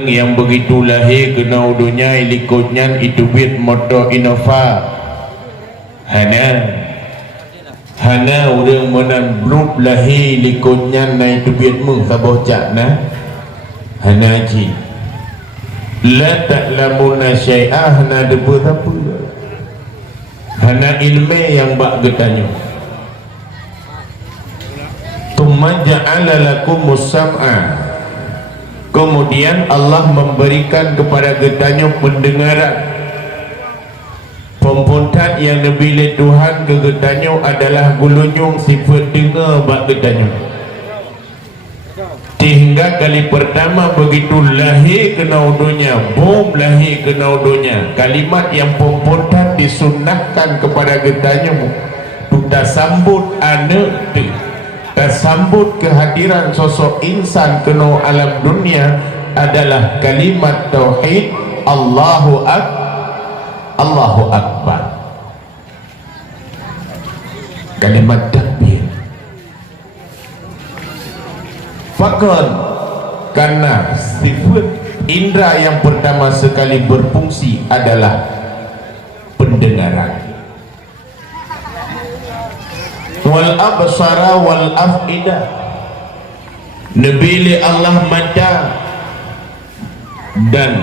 yang begitu lahir kena dunia ikutnya itu bit motor Innova hana orang menan blub lahir ikutnya na itu bit mung saboh cak na hana ji la ta'lamuna syai'ah hana debu apa hana ilmu yang bak getanyo tumma ja'ala lakumus sam'a. Kemudian Allah memberikan kepada getanyo pendengaran. Pempuntat yang dibila Tuhan ke getanyo adalah gulunyung sifat dengar bak getanyo. Sehingga kali pertama begitu lahir kena dunia, bom lahir kena dunia, kalimat yang pempuntat disunahkan kepada getanyo kita sambut anak tu, tersambut kehadiran sosok insan kena alam dunia adalah kalimat tauhid Allahu Akbar, kalimat takbir. Fakon karena sifat indera yang pertama sekali berfungsi adalah pendengaran. Wal absara wal afida, nebili Allah mata dan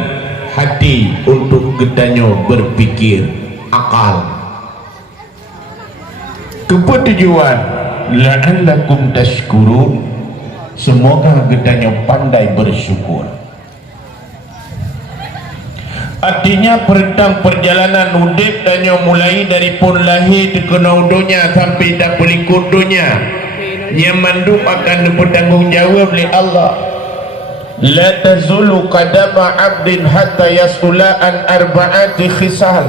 hati untuk getanyo berpikir, akal. Ketujuan la'allakum tashkurun, semoga getanyo pandai bersyukur. Artinya tentang perjalanan udip danyo mulai dari pun lahir di kena dunia sampai tak berikut dunia, yang mandum akan bertanggungjawab oleh Allah. La tazulu qadama 'abdin hatta yasula an arba'ati khisal.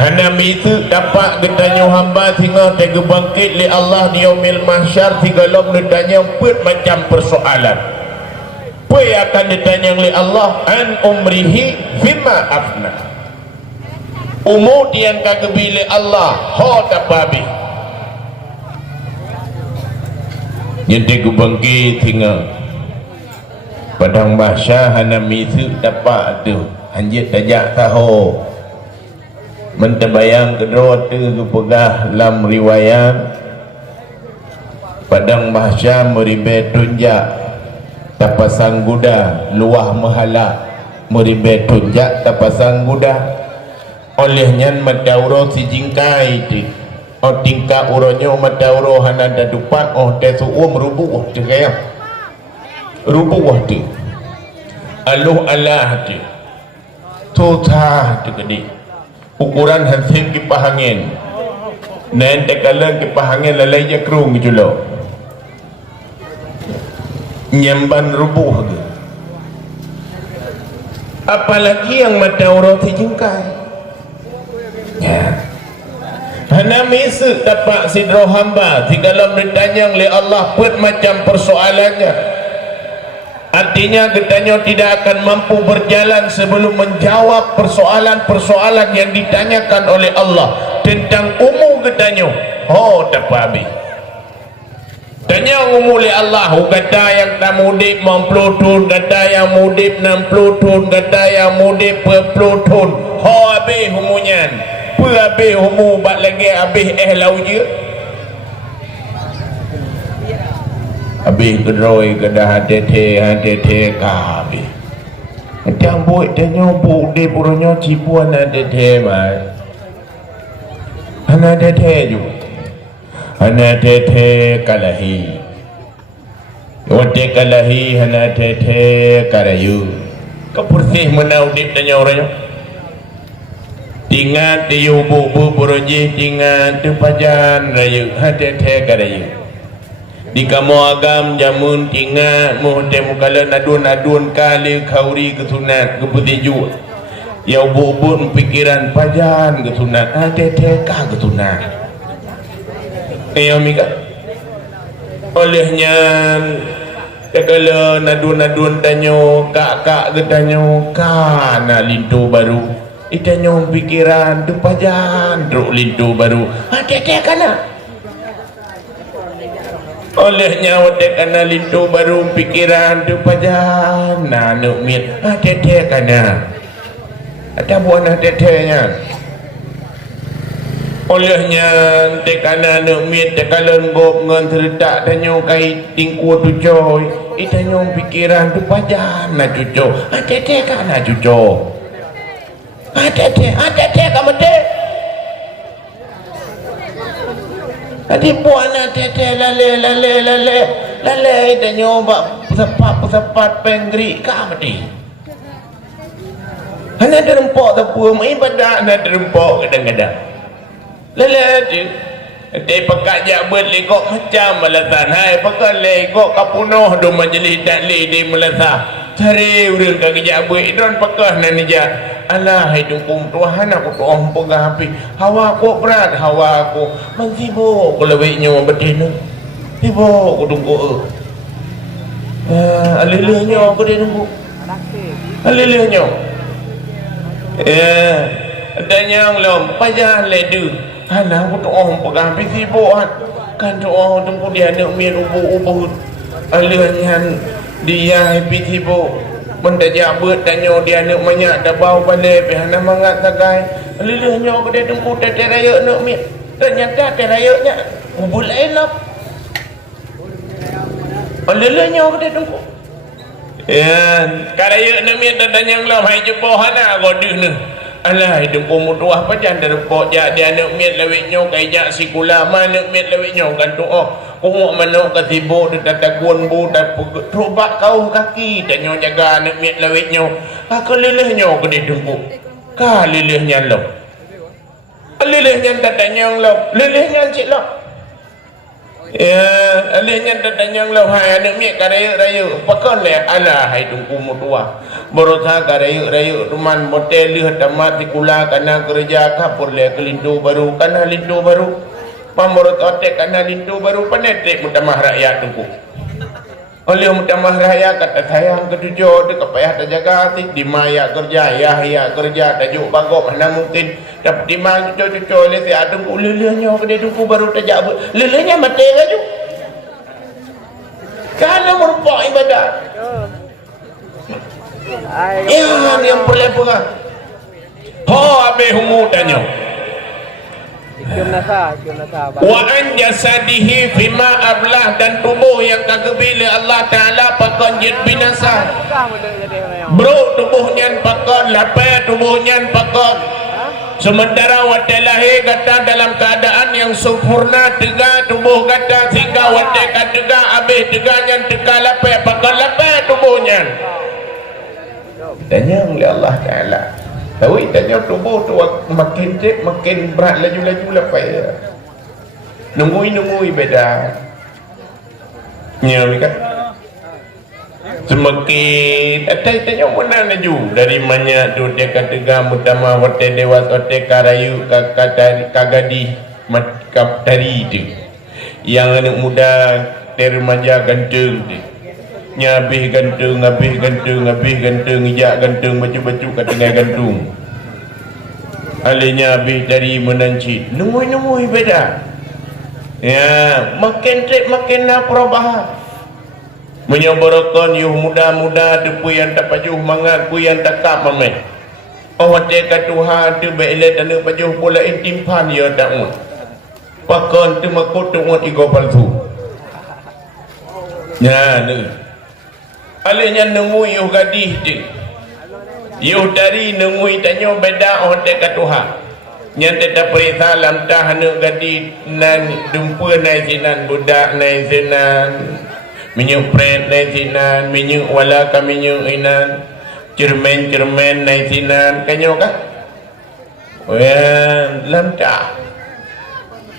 Hanam itu dapat getanyo hamba sehingga tega bangkit oleh Allah di yaumil mahsyar tiga lom ditanya empat macam persoalan. Apa yang akan ditanya oleh Allah? An umrihi fima afna, umur yang kagak bila Allah ho tak babi yang tega bangkit hingga padang mahsyar. Hanam itu dapat tu anjit tajak tahu menterbayang kedua tu pegah lam riwayat padang mahsyar meribet tunjak tapasang guda luah mahala meribet tunjak tapasang guda olehnya matauro si jingkai ti o tingkah uronyo matauro hana dadupan oh tesu rubuh tu kaya rubuh tu aluh alah tu tutah tu gede ukuran hasil kipahangin nanti kalau kipahangin lalai je kerung julo nyamban rubuh tu, apalagi yang mata orang dijingkai ya. Hana misu dapat sidro hamba jikalau ditanya oleh Allah pun macam persoalannya, artinya getanyo tidak akan mampu berjalan sebelum menjawab persoalan-persoalan yang ditanyakan oleh Allah tentang umur getanyo. Oh dapat habis tanya umur oleh Allah, kata yang tak mudip 40 tahun, kata yang mudip 60 tahun, kata yang mudip 40 tahun. Ho habis umurnya, apa habis umur bat lagi habis lau je. Habis kedroi kedah hati-hati ka habis. Macam buat tanya buk dia purunya cipuan hati-hati mai. Hana hati-hati juga. Hana tete kalahi wate kalahi hana tete karayu kepursih menaudip tanya orangnya tingat diyu bubu buruji tingat tu pajan rayu hatete karayu di kamu agam jamun tingat muhte mukala nadun kali kauri kesunat keputiju ya bubu pikiran pajan kesunat hatete ka kesunat mika olehnya kalau nadun tanyo kak getanyo kana lintu baru itanyo pikiran tu pajan druk lintu baru tete kana olehnya wadah kana lintu baru pikiran tu pajana nuk mit tete kana ada buana tetenya olehnya tekana nuk mit tekalan gop ngan terdak danyo kai tingku tu coy itanyo pikiran tu pajana cuco tete kana cuco tete kamete adi buana tete lale danyo ba sepat penggri kamati hanya derempok tapu mai pada na derempok kadang-kadang lele tu dia pekat jak berlegok macam melatan hai pekat legok kapunoh do majlis takli di melata cari urang kagak buat don pekat nan ja alah hidung Tuhan aku tuang pegang api hawa aku berat hawa aku mengsibo ko leweknya betina sibo ko tunggu alilihnya aku dia tunggu alilihnya adanya lom payah ledu anak aku tuang pegang api sibo kan tuang tunggu dia nak mir ubu-ubu alilihnya dia api sibo benda jabut tanya dia nak banyak dah bau balik pihana mangat tagai lilihnya ke dia tunggu tete raya nak mit ternyata tete raya nya ubul lain lah lilihnya ke dia tunggu ya karaya nak mit tanya lah hai jumpa hana goduh ni alah hidup mutuah pajan derpok jak dia nak mit leweknya kai jak sikula mana mit leweknya kan tu kongok mana ketibo dekat tagun bu dan terubak kau kaki tanya jaga nak mit leweknya ka lilihnya ke dia tunggu ka lilihnya lo lilihnya tanya lo lilihnya cik lo ya lilihnya tanya lo hai nak mit karaya pakon le alah hai tunggu mutuah berusaha karaya teman motel lih tamat sikula kana kerja kapur le kelindu baru kana lindu baru pamorot otek kana lindu baru penetrek mutamah rakyat tunggu oleh mutamah rakyat kata sayang ketujuh de kepayah terjaga hati di maya kerja ya kerja tajuk bagok mana mungkin dapat di mana cucu oleh si adung lelehnya ke dia tunggu baru terjak lelehnya mati laju karena merupakan ibadah yang boleh bukan habis humu tanya wa an jasadihi fima ablah dan tubuh yang kagak bila Allah Ta'ala pakon jid binasa bro tubuhnya pakon lapar tubuhnya pakon sementara wadah lahir kata dalam keadaan yang sempurna tegak tubuh kata sehingga wadah kata tegak habis tegaknya tegak lapar pakon lapar tubuhnya tanya oleh Allah Ta'ala tahu tanya tubuh tu makin cek makin berat laju-laju lapar nungui beda nya mereka semakin tanya mana laju dari mana tu dia kata gam utama hotel dewas hotel karayu kagadi tari tu yang anak muda dari remaja ganteng tu nya habis gantung ijak gantung baju-baju kat tengah gantung alihnya habis dari menancit nungui beda ya makin trip makin perubahan menyoborokan yuh muda-muda depu yang tak pajuh mangat ku yang tak kap mameh awate ka Tuhan tu beile tanuk pajuh pula intimpan ya tak pakon tu makut tu igo palsu ya ni alihnya nunggu yuh gadih tu yuh dari nunggu tanya beda hotel ka Tuhan yang tetap perintah lam tahanuk gadih nan dumpa nai sinan budak nai sinan minyuk pret nai sinan minyuk wala ka minyuk inan cermen nai sinan kanyo ka lam tah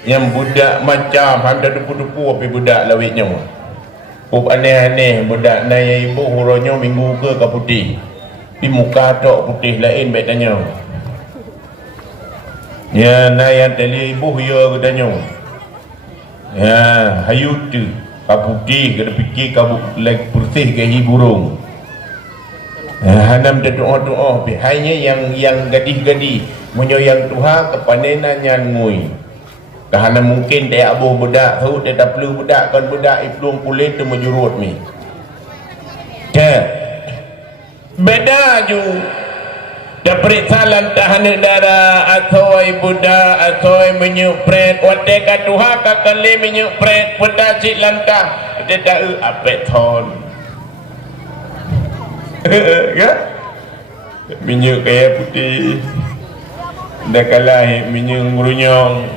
yang budak macam hamda dupu-dupu api budak lawitnya pup aneh-aneh budak nai ibu huronyo minggu ke putih di muka tok putih lain baik tanya ya nai yang tali ibu ya katanya ya hayu tu putih kena fikir kabut leg bersih ke burung hanam doa hanya yang gadis-gadis menyoyang Tuhan kepanenan yang ngui Kerana mungkin dia abu budak tu dia tak perlu budak kan budak iplung kulit tu menjurut ni. Beda ju dia periksa lantah negara atau budak atau menyupret wate kaduha kakali menyupret budak cik lantah dia tak apet ton ya minyak kaya putih dah kalah minyak ngurunyong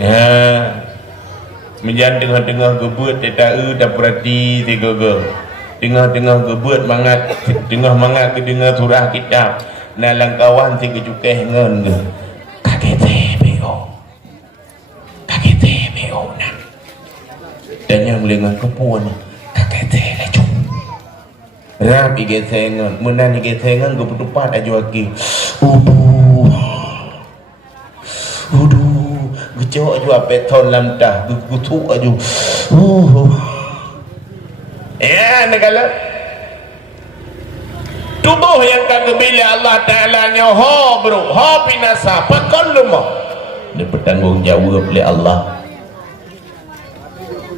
ya menjan tengah-tengah gebut dia tak perhati tiga tengah-tengah gebut mangat tengah mangat ke dengar surah kitab nalang kawan tiga cukeh ngen ke kakete beo nak dan yang lengan kepuan kakete lecu ram ige sengan menan ige sengan ke petupat ajo lagi udu gejok ajo apeton lamtah gutu ajo ya negala tubuh yang kagak bila Allah Ta'ala nya ho bro ho binasa pakon lumah dia bertanggung jawab oleh Allah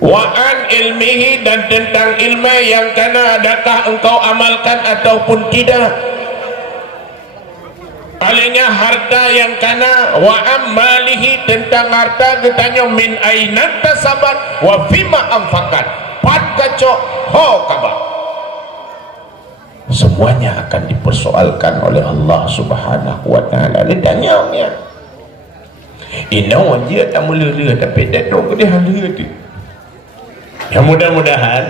wa an ilmihi dan tentang ilmu yang kana adakah engkau amalkan ataupun tidak alinya harta yang kana wa amalihi tentang harta ditanya min aina tasabat wa fima anfaqat pat kacok ho kabar semuanya akan dipersoalkan oleh Allah Subhanahu wa taala ditanya dia inawan dia tak mula-mula tapi tak tahu dia hala tu ya mudah-mudahan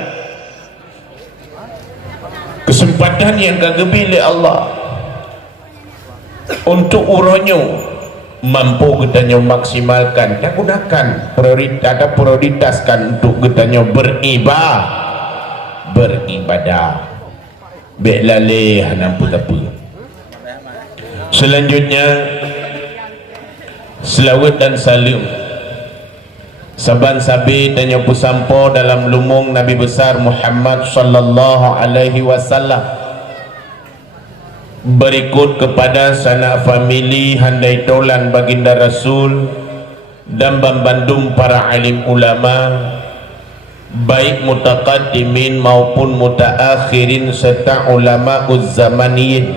kesempatan yang kagak Allah untuk uronyo mampu kita maksimalkan dan gunakan prioritaskan untuk kita beribadah belaleh nampu tapi selanjutnya selawat dan salim saban sabi dan nyopu sampo dalam lumung Nabi besar Muhammad sallallahu alaihi wasallam berikut kepada sanak famili handai tolan baginda Rasul dan membandung para alim ulama baik mutaqaddimin maupun mutaakhirin serta ulama uzzamaniyin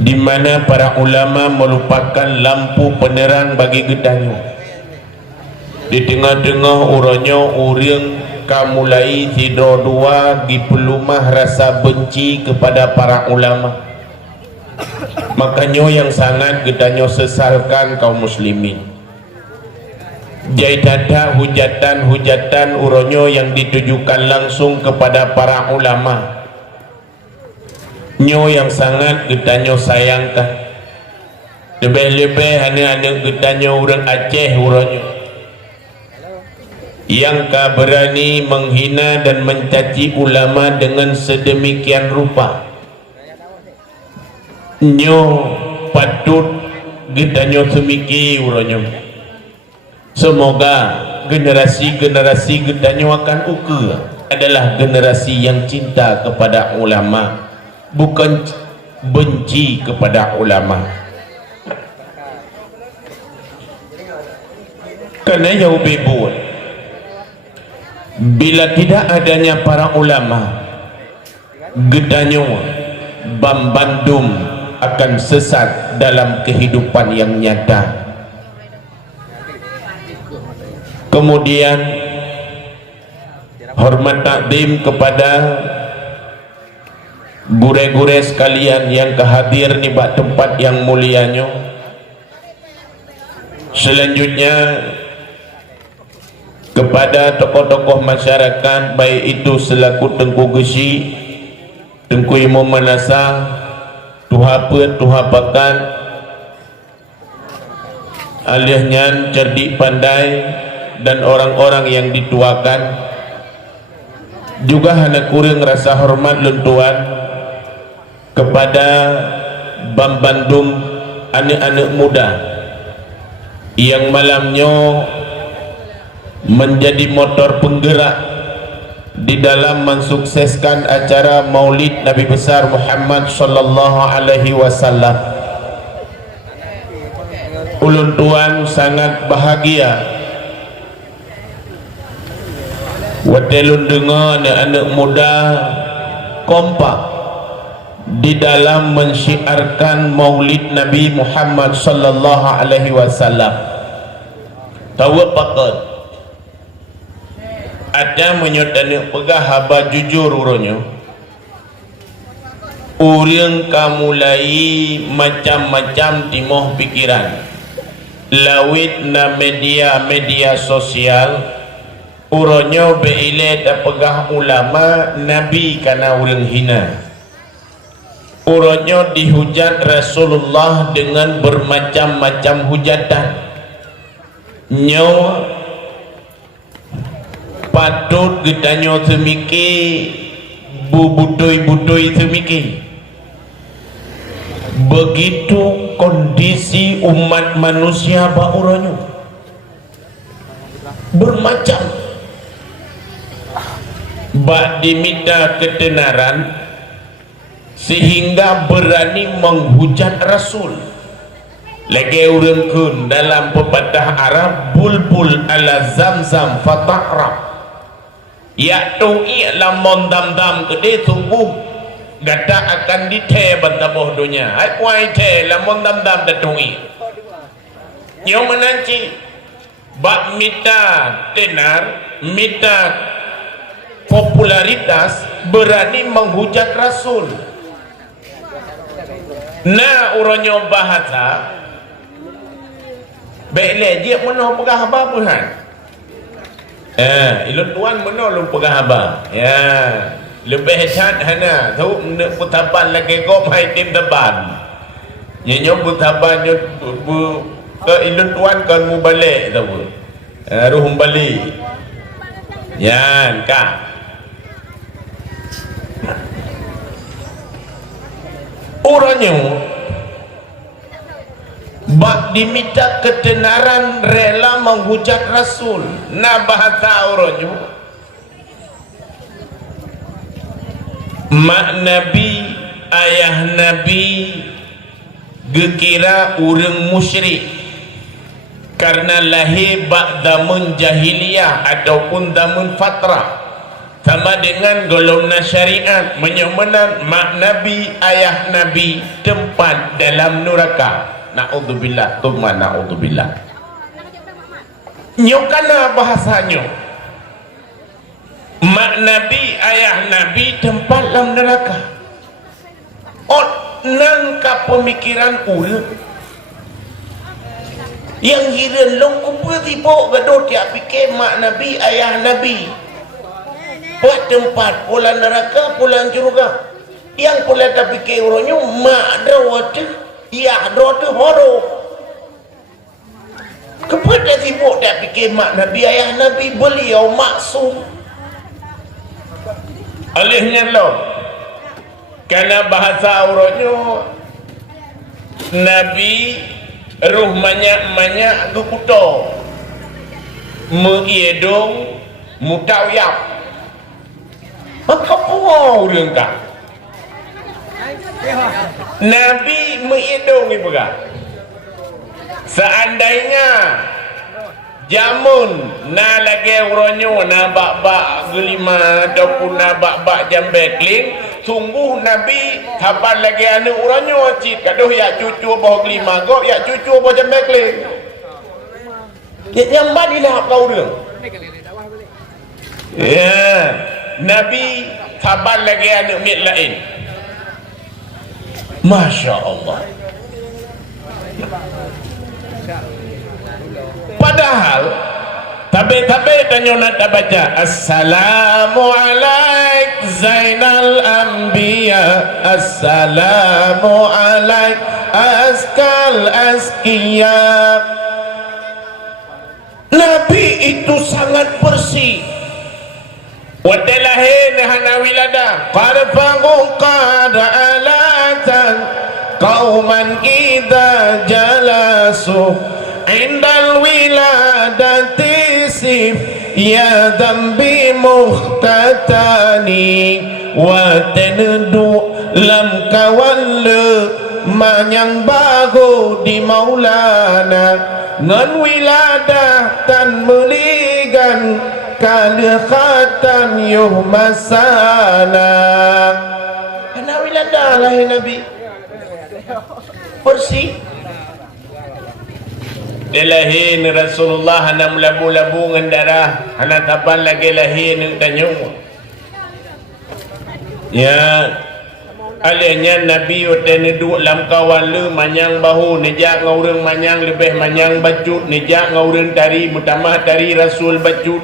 di mana para ulama merupakan lampu penerang bagi gedanyo di tengah-tengah uronyo urang kamulai tidur dua di pelumah rasa benci kepada para ulama makanya yang sangat gedanyo sesalkan kaum muslimin jai dada hujatan uronyo yang ditujukan langsung kepada para ulama nyo yang sangat gedanyo sayangkan lebih-lebih hanya gedanyo orang Aceh uronyo yang berani menghina dan mencaci ulama dengan sedemikian rupa nyo patut gedanyo semiki uronyo semoga generasi-generasi gedanyo akan ukur adalah generasi yang cinta kepada ulama bukan benci kepada ulama karena jauh bebut bila tidak adanya para ulama gedanyo bambandum akan sesat dalam kehidupan yang nyata kemudian hormat takdim kepada gure-gure sekalian yang kehadir di tempat yang mulianya selanjutnya kepada tokoh-tokoh masyarakat baik itu selaku Tengku Gesi, Tengku Imam Manasah, Tuhapa, Tuhapakan alihnya cerdik pandai dan orang-orang yang dituakan juga hanya kurang rasa hormat lentuan kepada Bambandung anak-anak muda yang malamnya menjadi motor penggerak di dalam mensukseskan acara Maulid Nabi besar Muhammad sallallahu alaihi wasallam ulun tuan sangat bahagia watelun dengar anak muda kompak di dalam mensyiarkan maulid Nabi Muhammad sallallahu alaihi wasallam. Tahu pakot ada menyotani pegah haba jujur uronyo urang kamulai macam-macam timoh pikiran lawit na media sosial uronyo beile da pegah ulama nabi kana urang hina uronyo dihujat Rasulullah dengan bermacam-macam hujatan nyo patut gedanyo temiki bubudoi temiki. Begitu kondisi umat manusia bauranyo bermacam bak diminta ketenaran sehingga berani menghujat Rasul. Lagi urang kun dalam pepatah Arab bulbul ala zamzam fata'rab ya tu lamon dam-dam kede tunggu gata akan dite bantaboh dunia ai kuai te lamon dam-dam datui yang menanci bak mita tenar mita popularitas berani menghujat Rasul. Nah uronyo bahasa bele dia menoh pegah apa puhan ilun tuan menoh lu pegah apa ya lebih hebat hana tahu putapan lagi kau mai tim depan nyo putapan nyo ke ilun tuan kan mu balik tahu ruh balik yan ka orangnya bak diminta ketenaran rela menghujat Rasul. Nah bahasa orangnya mak Nabi ayah Nabi gekira urang musyrik karena lahir bak zaman jahiliyah ataupun zaman fatrah sama dengan golongan syariat menyamakan mak Nabi ayah Nabi tempat dalam neraka. Na'udzubillah thumma na'udzubillah. Nyokana bahasanya mak Nabi ayah Nabi tempat dalam neraka. Nangka pemikiran urang yang hira long kumpul tiba gaduh tiap fikir mak Nabi ayah Nabi buat tempat pula neraka pula juga yang pula tak fikir orangnya mak dawat ya doa horo kepada sibuk tak fikir mak Nabi ayah Nabi beliau maksum alihnya lo karena bahasa orangnya Nabi ruh banyak-banyak gukuto mengiedong mutawiyab maka puau orang tak Nabi menghidung ibu kak seandainya jamun na lagi uronyo na bak-bak gelima ataupun na bak-bak jambekling sungguh Nabi tabat lagi anu uronyo cik kaduh ya cucu bawah gelima kok ya cucu bawah jambekling yang badilah kau dia ya Nabi tabat lagi anu mit lain. Masya Allah. Padahal tabe-tabe tanya nak baca Assalamu alaik Zainal Anbiya Assalamu alaik Askal Askiya. Nabi itu sangat bersih. Wadalahin hana wilada qarfahu qada alatan qauman idza jalasu indal wiladati sif ya dambi muhtatani wa tandu lam kawal manyang bago di maulana ngan wiladah tan meligan kalikhatan yuh masana. Karena wiladah lahir Nabi bersih. Dia lahir ni Rasulullah hana melabu-labu dengan darah, hana kapan lagi lahir ni tanya. Ya, alihnya Nabi utene duk lam kawan le manyang bahu nejak ngaurang manyang lebih manyang bacut nejak ngaurang tari mutamah tari Rasul bacut.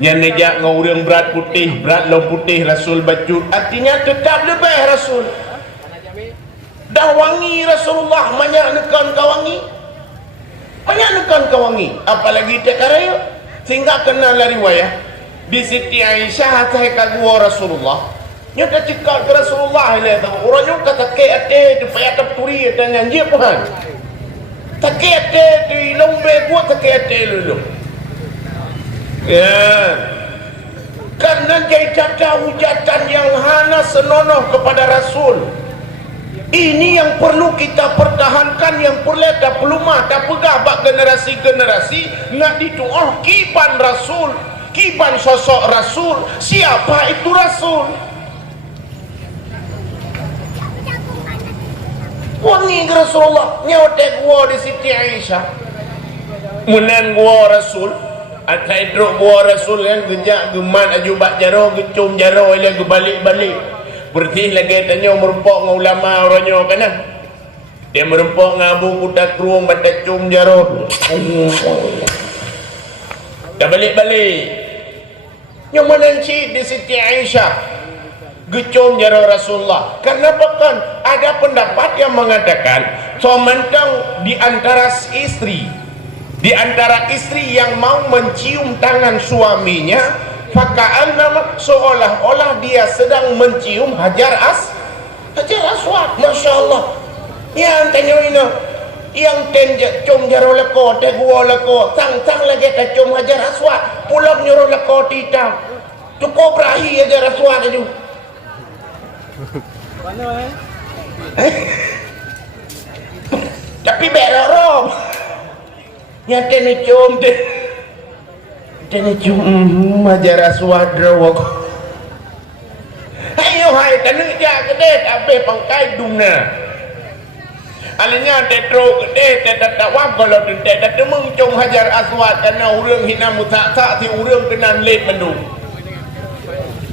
Yang nejak ngaurang berat putih berat lo putih Rasul bacut. Artinya tetap lebih Rasul. Dah wangi Rasulullah manyak nekan kawangi. Banyak nekan kawangi, apalagi tak karaya. Sehingga kenal riwayat di Siti Aisyah atai kagua Rasulullah. Nya tak cakap ke Rasulullah ile tahu. Orangnya kata ke ate tu payah tak turi dengan dia puan. Tak ke ate di lombe buat tak ke ate lulu. Ya. Karena dia caca hujatan yang hana senonoh kepada Rasul. Ini yang perlu kita pertahankan, yang perlu tak pelumah, tak pegah bak generasi-generasi nak dituah kiban Rasul, kiban sosok Rasul. Siapa itu Rasul? Wangi Rasulullah nyawatek gua di Siti Aisyah. Munan gua Rasul, atai druk gua Rasul kan gejak gemat ajubat jaro, gecum jaro ile gebalik-balik. Berarti lagi tanya merempok dengan ulama orangnya kan. Dia merempok dengan abu kuda keruang batak cum jaro. Dah balik-balik. Yang menancik di Siti Aisyah gecum jaro Rasulullah. Karena bahkan ada pendapat yang mengatakan sementang di antara istri, di antara istri yang mau mencium tangan suaminya, fakaan nama seolah-olah dia sedang mencium Hajar Aswad. Masya Allah. Yang tanya ini, yang cum jaro leko, tegua leko, tang lagi cum Hajar Aswad, pulang nyuruh leko tita. Cukup berahi Hajar Aswad itu. Mana tapi berorong. Yang kena cum deh. Kena cium Hajar Aswad rawak. Ayo hai tanah jak gede habis pangkai dumna. Alanya tetro gede tak wap kalau tak temung cium Hajar Aswad tanah urang hina mutak ti urang kena let mendung.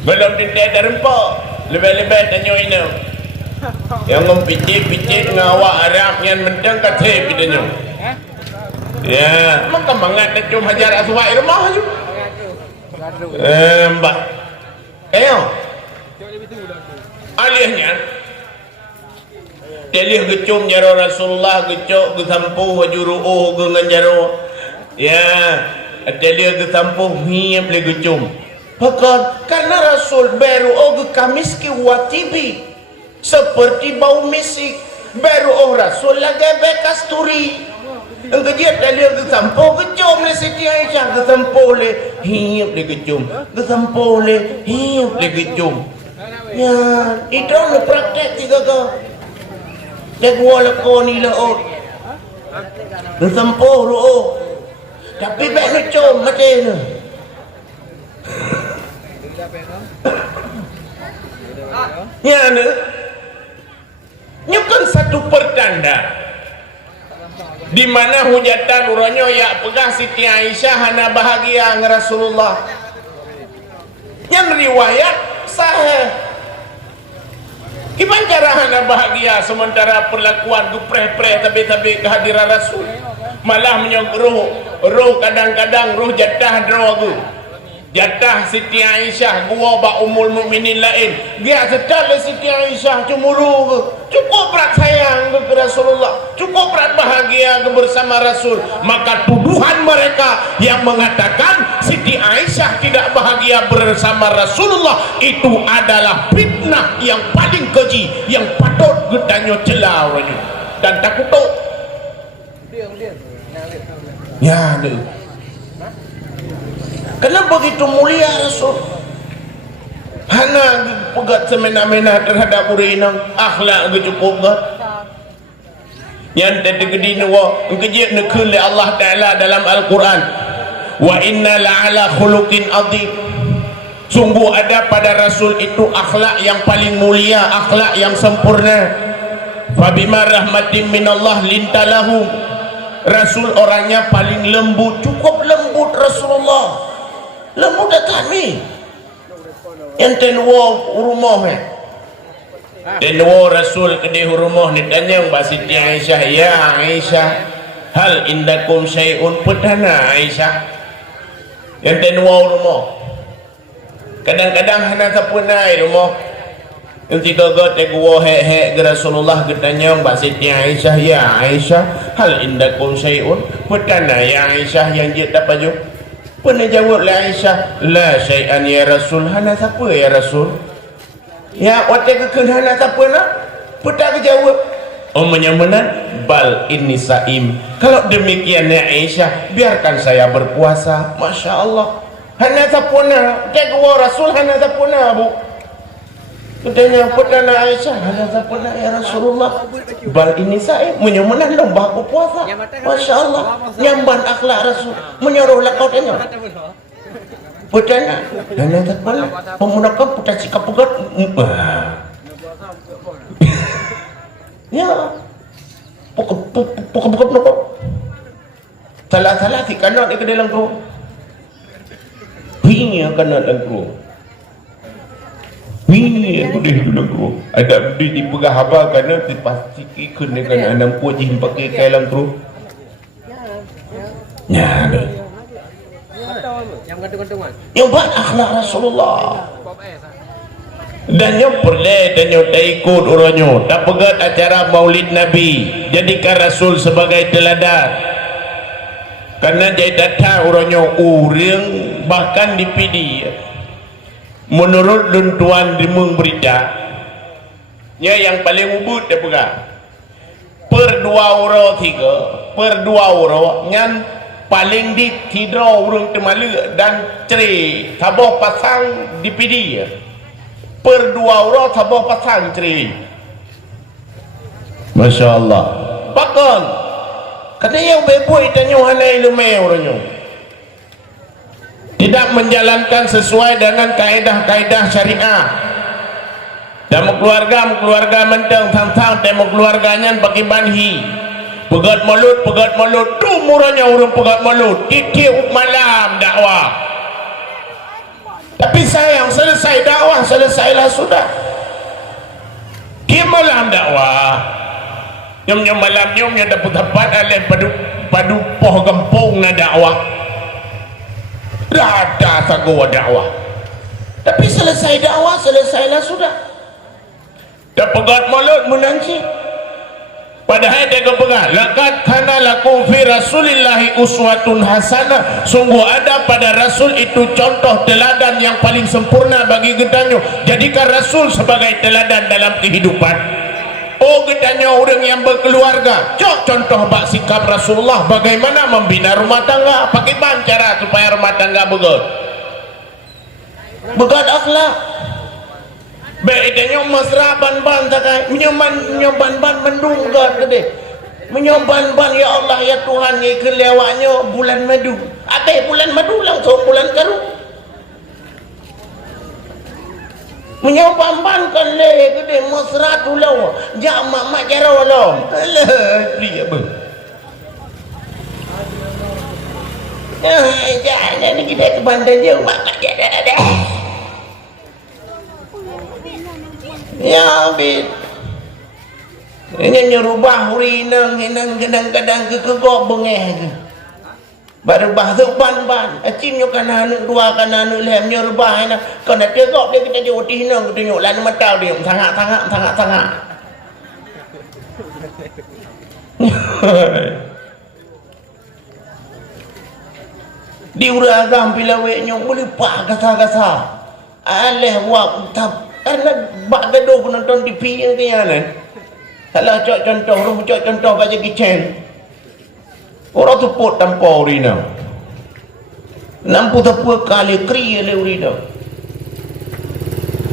Belum tidak rempok. Lebih-lebih tanya ini. Yang mempicit-picit ngawak Arab yang mentang kata pidanya. Ya, maka mangat nak cium Hajar Aswad rumah tu. Mbak. Ayo. Alihnya dia lihat gecum jaro Rasulullah gecok gesampuh wajuru'uh dengan jaro. Ya, dia lihat gesampuh hiap le gecum. Bahkan karena Rasul beru'uh kamiski watibi seperti bau misik. Beru'uh Rasul lagi bekasturi. Engkau dia tak lihat kesampo kecum le Siti Aisyah kesampo le hiup le kecum kesampo le hiup le kecum. Ya, itu le praktek tiga kau. Dia gua leko ni lah oh. Kesampo ru'uh. Tapi bek kecum mati ni. Ya ni. Nyukan satu pertanda di mana hujatan urangnya ya pegah Siti Aisyah hana bahagia dengan Rasulullah. Yang riwayat sahih. Gimana cara hana bahagia sementara perlakuan gepreh-preh tapi kehadiran Rasul. Malah menyok roh kadang-kadang roh jatah drogu. Jatah Siti Aisyah gua ba umul mukminin lain. Dia sedar le Siti Aisyah cemburu ke. Cukup berat sayang ke Rasulullah. Cukup berat bahagia ke bersama Rasul. Maka tuduhan mereka yang mengatakan Siti Aisyah tidak bahagia bersama Rasulullah itu adalah fitnah yang paling keji, yang patut getanyo celah orangnya. Dan tak kutuk. Ya, ni. Kenapa begitu mulia Rasul? Hana pegat semena-mena terhadap urinang akhlak cukup kan? yang tergedi nuwa engkejek nekun oleh Allah Ta'ala dalam Al-Quran, wa inna la'ala khuluqin azim, sungguh ada pada Rasul itu akhlak yang paling mulia, akhlak yang sempurna. Fabima rahmatin minallah lintalahu, Rasul orangnya paling lembut, cukup lembut Rasulullah, lembut kami yang tenwa rumah tenwa Rasul kedai rumah ni tanya Mbak Siti Aisyah, ya Aisyah, hal indakum syai'un, petana Aisyah yang tenwa rumah. Kadang-kadang hana sapunai rumah yang tiga got gua hek ke Rasulullah ketanya Mbak Siti Aisyah, ya Aisyah, hal indakum syai'un, petana ya Aisyah yang dia tak baju. Pernah jawab lah Aisyah, la syai'an ya Rasul, hana siapa ya Rasul? Ya waktu ke hana siapa nak? Petang jawab, oh menyamanan, bal inni saim, kalau demikian ya Aisyah, biarkan saya berpuasa. Masya Allah, hana siapa nak? Jawab Rasul, hana siapa nak bu? Katanya petana Aisyah, hana siapa nak ya Rasulullah, bal ini saya menyamanan lomba aku puasa. Masya Allah, nyamban akhlak Rasul, menyuruh lakau tanya petana, hana siapa nak menggunakan putar sikap pegat. Ya pokok noko salah-salah si kanan ke dalam kru ini kanan dalam kru ini aku dah dalam kru ada di pegah haba kanan pasti ikut dengan anak puji pakai dalam kru ya yang buat akhlak Rasulullah. Dan yang perle dan yang tak ikut orangnya tak pegat acara maulid Nabi, jadikan Rasul sebagai teladan. Karena dia datang orangnya orang bahkan di PD menurut luntuan di berita nya yang paling ubud dia pegang per 2 euro 3 per 2 euro yang paling di tidur orang temala dan ceri tabah pasang di PD per 2 euro tabah pasang ceri. Masya Allah, bahkan kata yang beboi tanya hanai lemai orangnya tidak menjalankan sesuai dengan kaedah-kaedah syariah. Dan keluarga mentang tang-tang temu keluarganya pakai banhi pegat mulut tu murahnya orang pegat mulut titik malam dakwah. Tapi sayang, selesai dakwah, selesailah sudah. Di malam dakwah, nyom malam nyomnya dapat alih padu poh gempung na dakwah. Dah sagoa dakwah. Tapi selesai dakwah, selesailah sudah. Dah pegat mulut menanci. Padahal dia kepegang, laqad kana lakum fi rasulillahi uswatun hasanah, sungguh ada pada Rasul itu contoh teladan yang paling sempurna bagi kita. Jadikan Rasul sebagai teladan dalam kehidupan. Oh kita orang yang berkeluarga, cok contoh bak sikap Rasulullah bagaimana membina rumah tangga, pakai ban cara supaya rumah tangga begat akhlak. Baik dia mesra ban-ban takai menyoban ban mendung gat gede. Menyoban ban ya Allah ya Tuhan ye kelewaknya bulan madu. Habis bulan madu langsung bulan karu. Menyoban ban kan le gede mesra tu law. Jak mak jaro lom. Alah dia ber. Jangan ni kita ke bandar je mak dia dah. Ya bit ini nyerubah hurinang hinang kadang-kadang ke kegok bengeh ke baru bahasa ban acimnya kanan dua kanan lem nyerubah hina kau nak tegok dia kita jauh hinang kita nyok lan matau dia sangat di uragam pilawek nyok boleh pak gasa aleh wak tap karena bak gaduh penonton TV yang kaya salah cok contoh orang cok contoh baca kitchen orang tepuk tanpa urina nampu tepuk kali kri oleh urina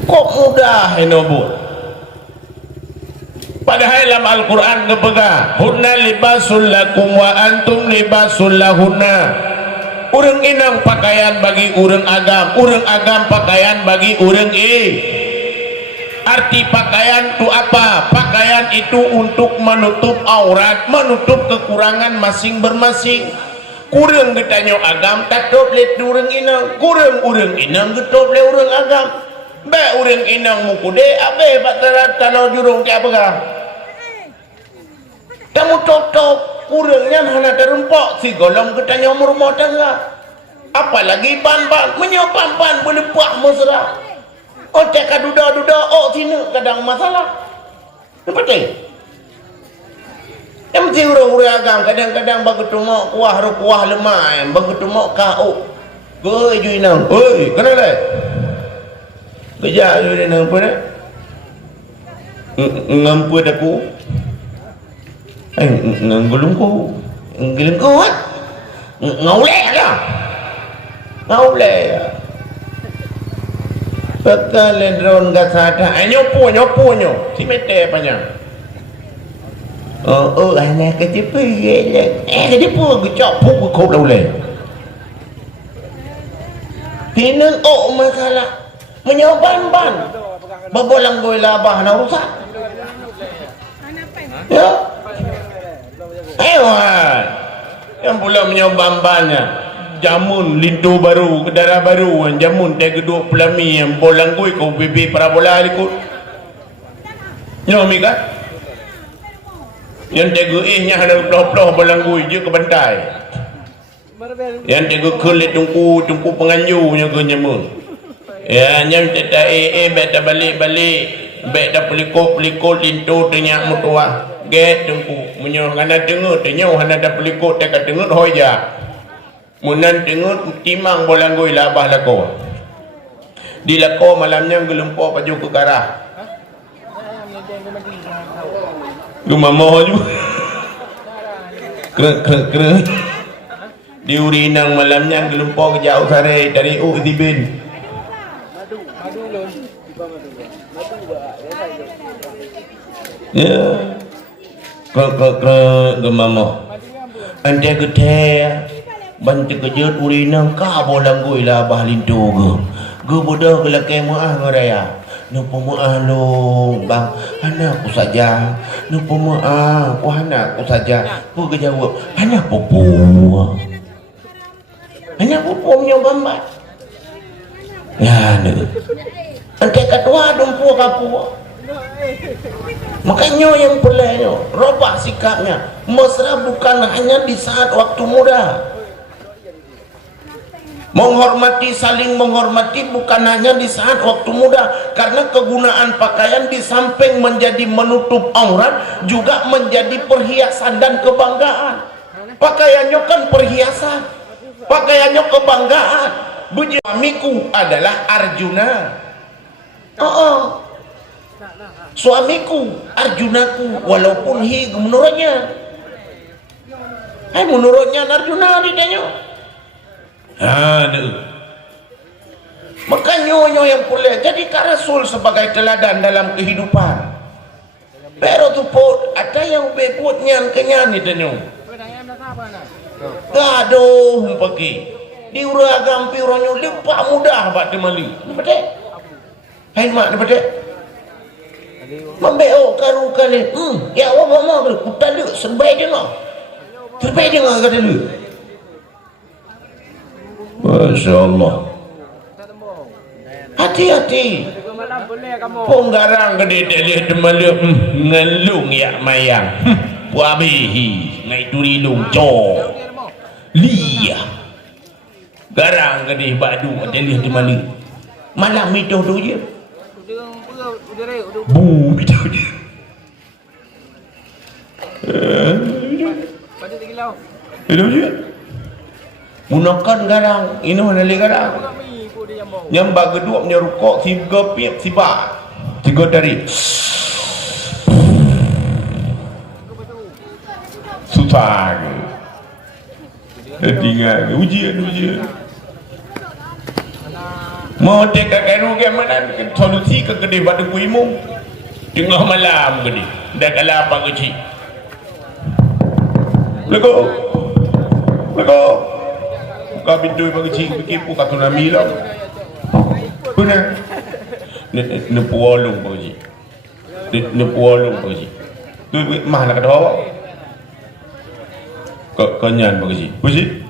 kok mudah ini buat Padahal dalam Al-Quran kepegang hunna libasul lakum wa antum libasul lahunna. Urang inang pakaian bagi urang agam pakaian bagi urang Arti pakaian itu apa? Pakaian itu untuk menutup aurat, menutup kekurangan masing bermasing. Kurang ditanya agam tak boleh urang inang, kurang urang inang getop le urang agam. Be urang inang mukude abe batara tanah jurung ke apa kah? Kamu top kurangnya hana terempok si golong ketanya rumah tangga. Apalagi ban-ban menyopan boleh puak mesra. Oh cakap duda oh sini kadang masalah. Betul. Yang mesti urang-urang agam kadang-kadang begitu mau kuah lemah, begitu mau kau. Goi ju inang. Oi, kenapa le? Kerja ju inang apa dah? Ngampu aku. Nggulung ku kan? Ngaulek lah. Bakal drone gak sadar. Nyopo si mete panjang. Anak ketipu ye. Ketipu gecok puk kau dah boleh. Hina masalah menyoban-ban. Babolang goi labah na rusak. Ya. Hewan yang pula menyoban-bannya jamun lintu baru kedara baru jamun teh kedua pelami yang bolang goi kau bibi para bola ikut nyomi kan yang teh nya ada ploh-ploh bolang goi je ke bantai yang teh kulit tungku penganjunya ke nyamun ya nyam teh beta balik bet dah pelikut lintu tanya mutua get tungku menyoh hana dengut hana dah pelikut dekat dengut hoya munan dengut timang bolang goi labah lako di lako malamnya gelempok baju ke karah rumah moh juga krek di urinang malamnya gelempok jauh sare dari Uzibin ya gemamo ante gede bantu kejut urinang ka bolang goi labah lintu ge bodoh ke laki maah ngaraya nupo maah lo bang anakku saja nupo maah ku anakku saja ku jawab anak pupu menyobambat ya ne ante kadua dumpu kapu makanya yang pelanya robah sikapnya mesra bukan hanya di saat waktu muda saling menghormati bukan hanya di saat waktu muda karena kegunaan pakaian di samping menjadi menutup aurat juga menjadi perhiasan dan kebanggaan. Pakaiannya kan perhiasan, pakaiannya kebanggaan. Suamiku adalah Arjuna. Suamiku Arjunaku walaupun menurutnya Arjuna ditanya maka nyonya yang boleh jadi Rasul sebagai teladan dalam kehidupan pero tu pot ada yang bebutnya kenyan itu nyo gaduh pergi di uragam pironyo lepak mudah bak temali betul hai mak betul membeo karu kali ya Allah mau kutal sebaik dengar terbaik dengar kata lu Masya Allah hati-hati penggarang gede dia temaluk ngelung ya mayang puabihi ngai turilung cok liya garang gede badu dia temaluk malam itu tu je bu itu je itu je gunakan garang ini mana lagi garang yang bagi dua punya rukuk tiga piap tiga dari susah tinggal ujian mau dekat kayu ke mana solusi ke gede batu kuimu tengah malam gede dah kalah apa kecil. Lego buka pintu apa kecil fikir pun kata Nabi lah. Benar ni puolong apa kecil, ni puolong apa kecil tu mah nak kata awak kenyan apa kecil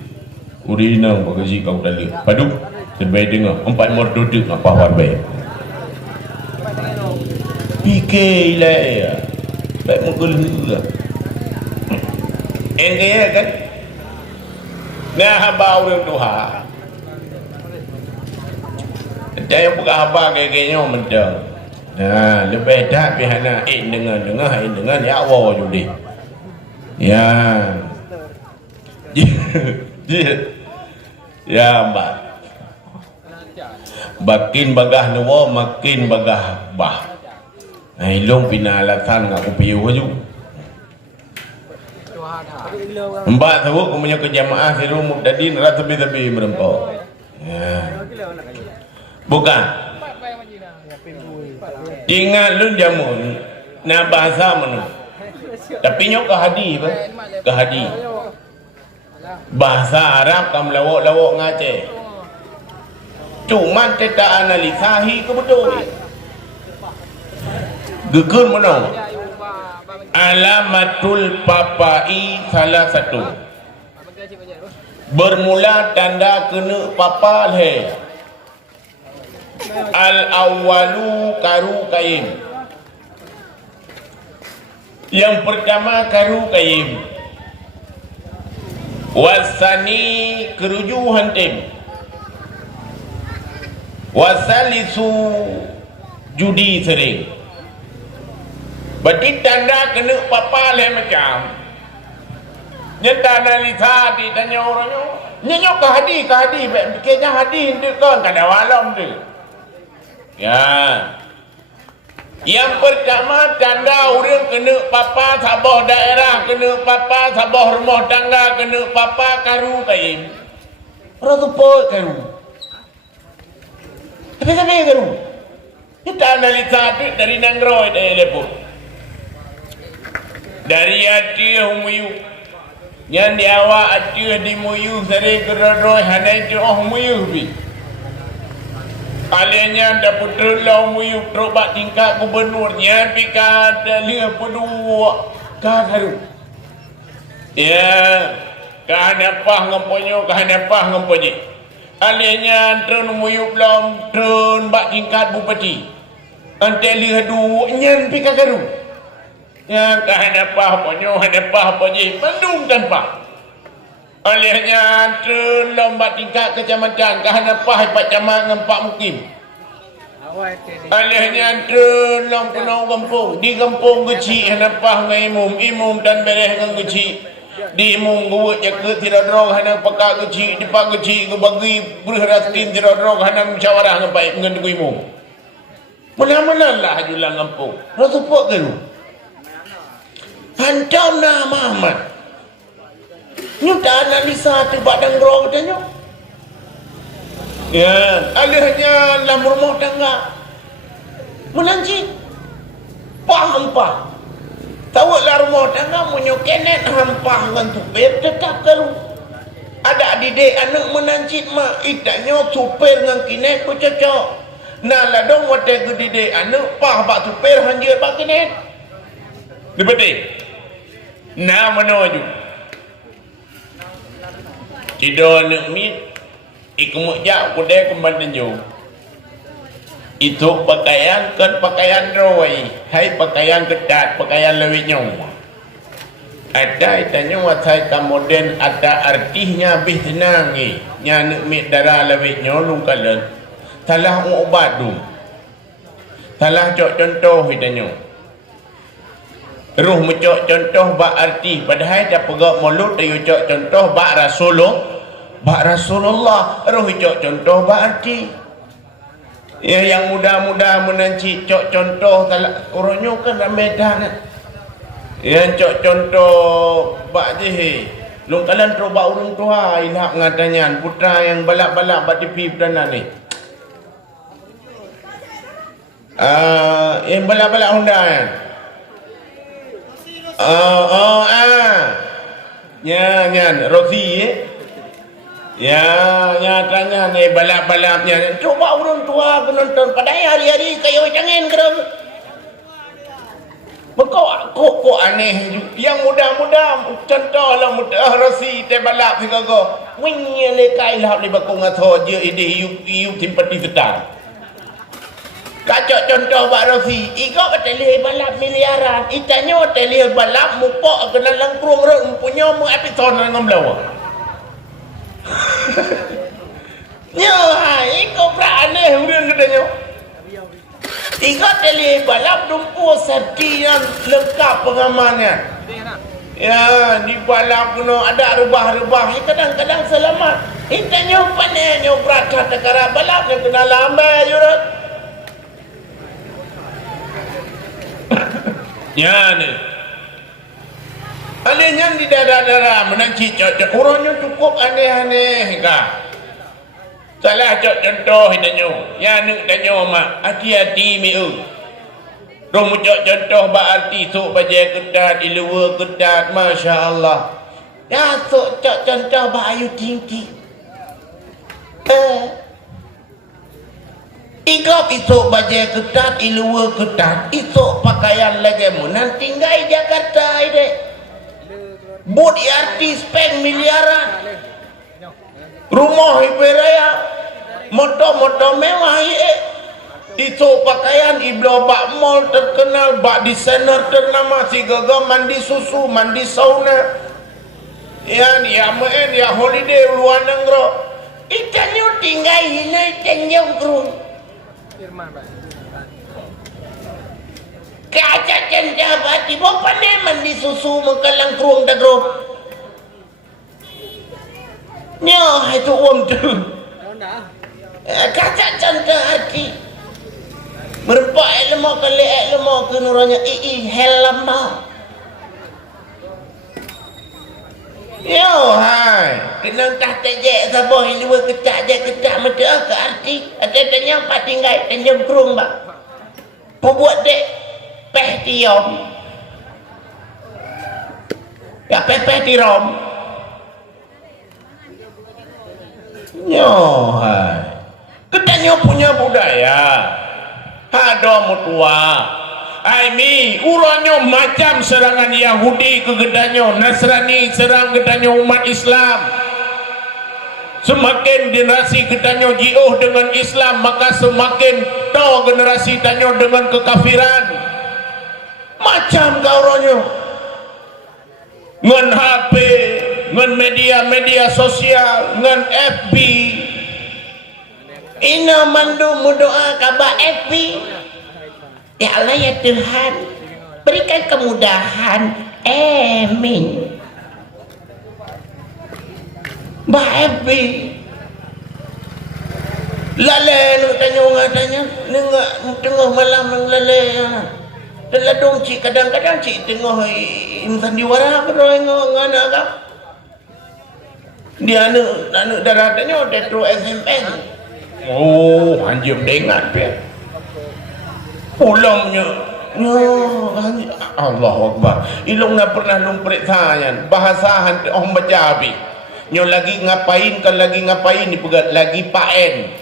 urina apa kecil kau dah lihat padu sebaik dengar 4 mor duduk apa warbai fikir lah ya baik mukul lah engkau kan nah hamba orang Tuhan dia buka hamba kayaknya mentang nah lebih dah pihana dengar ya Allah judi ya ya mbak makin bagah nuwa makin bagah bah ilong pinalatan aku piu aja mbak tahu aku punya kejamaah siru muktadin rata tabi merempau ya bukan ingat lu jamun na bahasa mana tapi nyok ke hadi bahasa Arab kam lawak ngace cuman kita analisahi ke betul geger mana alamatul papai salah satu bermula tanda kena papal al-awwalu karu kaim. Yang pertama karu kaim. Wasani kerujuhan tim. Wasalisu judi sering. Berarti tanda kena papal macam. Nyata analisa di tanya orangnya. Nyanyok ke hadi. Kayaknya hadi itu kan kada walam tu. Ya. Yang pertama tanda orang kena papa sabah daerah, kena papa sabah rumah tangga, kena papa karu kaim. Orang tu pun karu. Tapi karu. Kita analisa dari nangroi dari lepur. Dari hati humuyu. Yang di awak hati di muyu sering kerodoi hanai tu muyu bi. Kaliannya dah putra lau muyuk terobat tingkat gubernurnya pika ada pedua kaharu. Ya, kahanapah ngemponyo Kaliannya tren muyuk lau tren bak tingkat bupati. Ante lihat dua nyan pika karu. Ya, kahanapah ponyo hanapah ponyo pendung tanpa. Alihnya tren lomba tingkat kecamatan kahanapah pak camat dengan pak mukim. Alihnya tren lom kenau kampung di kampung kecil hanapah dengan imum dan bereh dengan kecil di imum gua jaga tidak drog hana pakak kecil di pak kecil gua bagi berharatin tidak drog hana musyawarah dengan baik dengan imum. Mana-mana lah julang kampung. Rasa pak ke lu? Hantam nama Muhammad. Nyuta analisa tu badan roh katanya. Ya, alihnya dalam rumah tangga menanci hampa. Tahu lah rumah tangga menyokenet hampa dengan supir tetap kalau ada didik anak menanci mak itanya supir dengan kinet bercocok. Nah ladong wadah ke didik anak pah bak supir hanjir bak kinet. Dibeti. Nah menuju. Tidak nak mit ikut jak kudai kembali tunjuk. Itu pakaian kan pakaian roi, hai pakaian ketat, pakaian lebih nyong. Ada itanya wasai kemudian ada artinya lebih tenang ni. Nya nak mit darah lebih nyolong kalan. Salah ubat tu. Salah cok contoh itanya. Ruh mencok contoh bak arti padahal dia pegak mulut dia cok contoh bak Rasulullah ruh cok contoh bak arti ya yang muda-muda menanci cok contoh kalau orangnya kan ramai dah yang cok contoh bak je long kalan terobak urung tua ilhak ngatanya putra yang balak-balak bak tipi perdana ni yang balak-balak Honda kan Nya Rozi ya tanya ni balap-balapnya. Coba orang tua penonton padahal hari-hari kayu jangan kerem. Kok aneh. Yang muda-muda contohlah muda Rozi te balap ni kau. Wing le kai lah le bakung atho je ide iu simpati sedang. Kacau contoh Pak Rozi, ikut tele balap miliaran, itanyo tele balap mupok kena langkrung rek punya mu episode dengan belawa. Nyo hai, ikut berane urang katanya. Ikut tele balap dumpu serti yang lengkap pengamannya. Ya, di balap kuno ada rebah-rebah, kadang-kadang selamat. Itanyo panenyo berata tekara balap yang kena lambai jurut. Ya ni. Alihnya di daerah-daerah menanci cocok. Orangnya cukup aneh-aneh kah? Salah contoh hidanyo. Ya ni danyo mak. Hati-hati miu. Rong mucok contoh ba arti sok bajai ketat, iluwa ketat, Masya Allah. Ya sok contoh ba ayu tinggi. Igap isok bajai ketat, iluwa ketat, isok pakaian lagi munan tinggal Jakarta ide. Bud artis spend miliaran. Rumah iberaya, motor mewah ye. Isok pakaian iblo bak mall terkenal, bak desainer ternama si gaga mandi susu, mandi sauna. Ya main ya holiday luar negeri. Itanyo tinggal hina itanyo kerun. Kaca cenda bati bapa ne mandi susu mengkalang kruang dagro. Nyo itu tu. Kaca cenda hati. Merempak lemak kali lemak kenuranya helama. Yo hai, kena tak tejek sabah ini dua kecak mata ke arti. Ada tanya pak tinggal tanya kerung bak. Buat dek peh tiom. Ya peh tirom. Yo hai. Ketanya punya budaya. Ada mutua. Aimi uranyo macam serangan Yahudi ke gedanyo, Nasrani serang gedanyo umat Islam. Semakin generasi gedanyo jioh dengan Islam, maka semakin to generasi tanyo dengan kekafiran. Macam kauronyo ngan HP, ngan media sosial, ngan FB. Ina mandu mudoa kaba FB. Ya Allah ya Tuhan, berikan kemudahan. Amin. Mbak Ebi lale nu tanya nengak tengah malam nang lale teladung cik kadang-kadang cik tengah insan diwara beroi ngana kah dia anu daratnya tetro SMS. Oh anjum dengar pe ulangnya Allahu Akbar. Ilong na pernah lung periksa yan bahasahan orang Bajabi nyo lagi ngapain dipegat lagi paen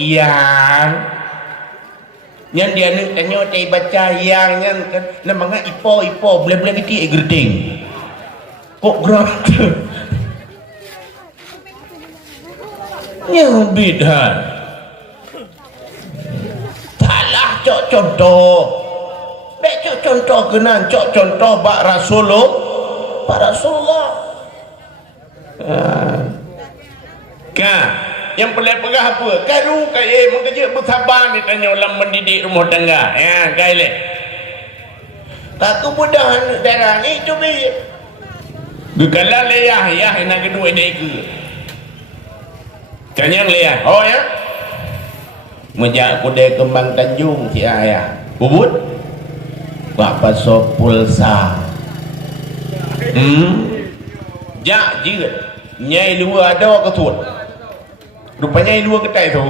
yang nyan dia ni tanyo tay baca yang nyan kan namanya ipo boleh gitu gerding kok gerak nyo bidan salah cok contoh kenan cok contoh bak Rasulullah yang pelik-pelik apa karu kaya mengerja bersabar ni tanya orang mendidik rumah tangga ya kaya aku mudah darah ni itu bi gekalah leyah nak kedua dia ke kanyang leyah oh ya menjak kudai kembang Tanjung si ayah bubut bapa so pulsa jak je nyai dua ada ketut rupanya dua ketai tu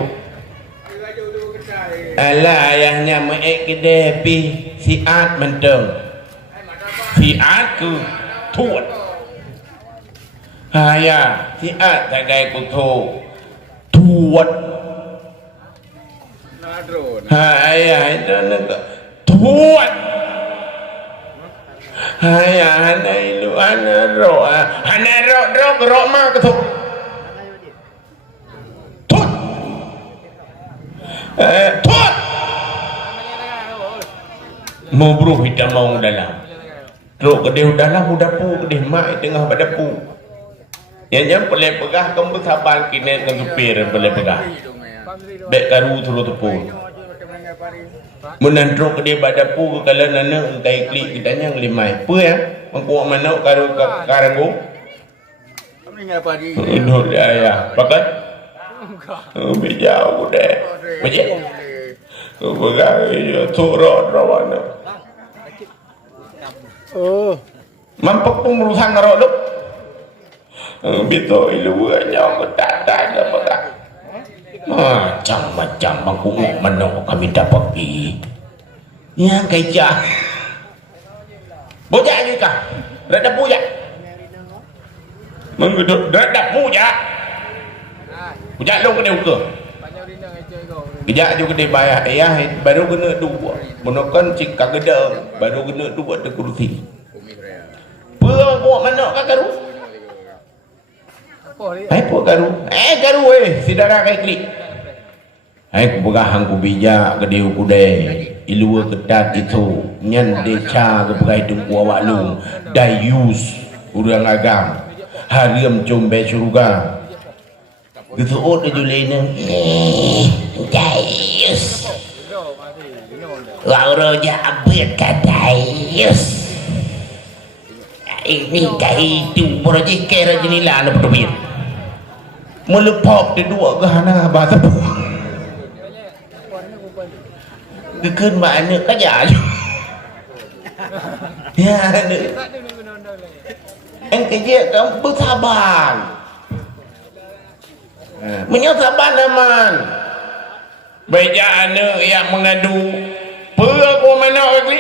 Alah ayahnya maik kedai pi siat menteng. Siat ke tuat. Ayah siat tak gaya ku tuat. Ayah itu nak tuat. Ayah anak ilu anak roh. Anak roh mah ke tuat. Tuat. Mau bro kita mau dalam. Teruk kedih dalam udah pu kedih mak tengah pada pu. Yang boleh pegah kamu sabar kini dengan supir boleh pegah. Bek karu terus tepur. Menan teruk kedih pada pu kalau nana kai klik kita yang limai. Pu ya? Mengkuat mana karu karangu? Ini dia ya. Pakai? Bijau deh. Bijau. Pegah itu turut rawana. Oh, mampu pengurusan ngarok lu. Betul ilu nyok tak ada apa. Macam-macam mangkuk mana kami dapat pi. Yang kejah. Bojak ni kah? Rada puja. Menggedut rada puja. Puja lu kena ukur. Kejak juga dia bayar ayah baru kena dua. Menekan cik kageda baru kena dua de kursi. Buat mana kak garu? Apa garu? Garu saudara kai klik. Ku pegahang ku bijak ke dia ku deh. Ilua ketat itu nyan deca ke pegai tu ku awak lu. Dayus urang agam. Hariam combe surga. Gitu dia julena. Dayus. Laura jabit ka Dayus. Ini kai tu projek kira jenilah nak berduit. Melepok di dua gahana bahasa pun. Kekan mana kerja je. Ya ada. Yang kerja kamu bersabar. Menyabar aman. Baca anak yang mengadu. Aku mana lagi?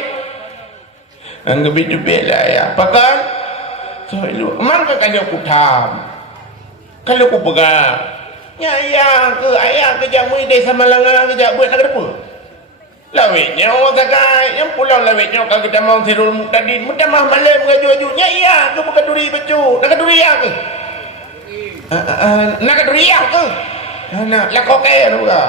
Anggap itu bela ya. Pakan? So lu, mana kan aku tam? Kalau aku pegang, ayah ke jamu ide sama langan ke jamu nak apa? Lawetnya orang sakai, yang pulau lawetnya kalau kita mau sirul muktadin, mudah mah malam ngaju-aju. Ayah ke bukan duri becu, nak duri ya ke? Nak duri ya ke? Nak lakoke juga.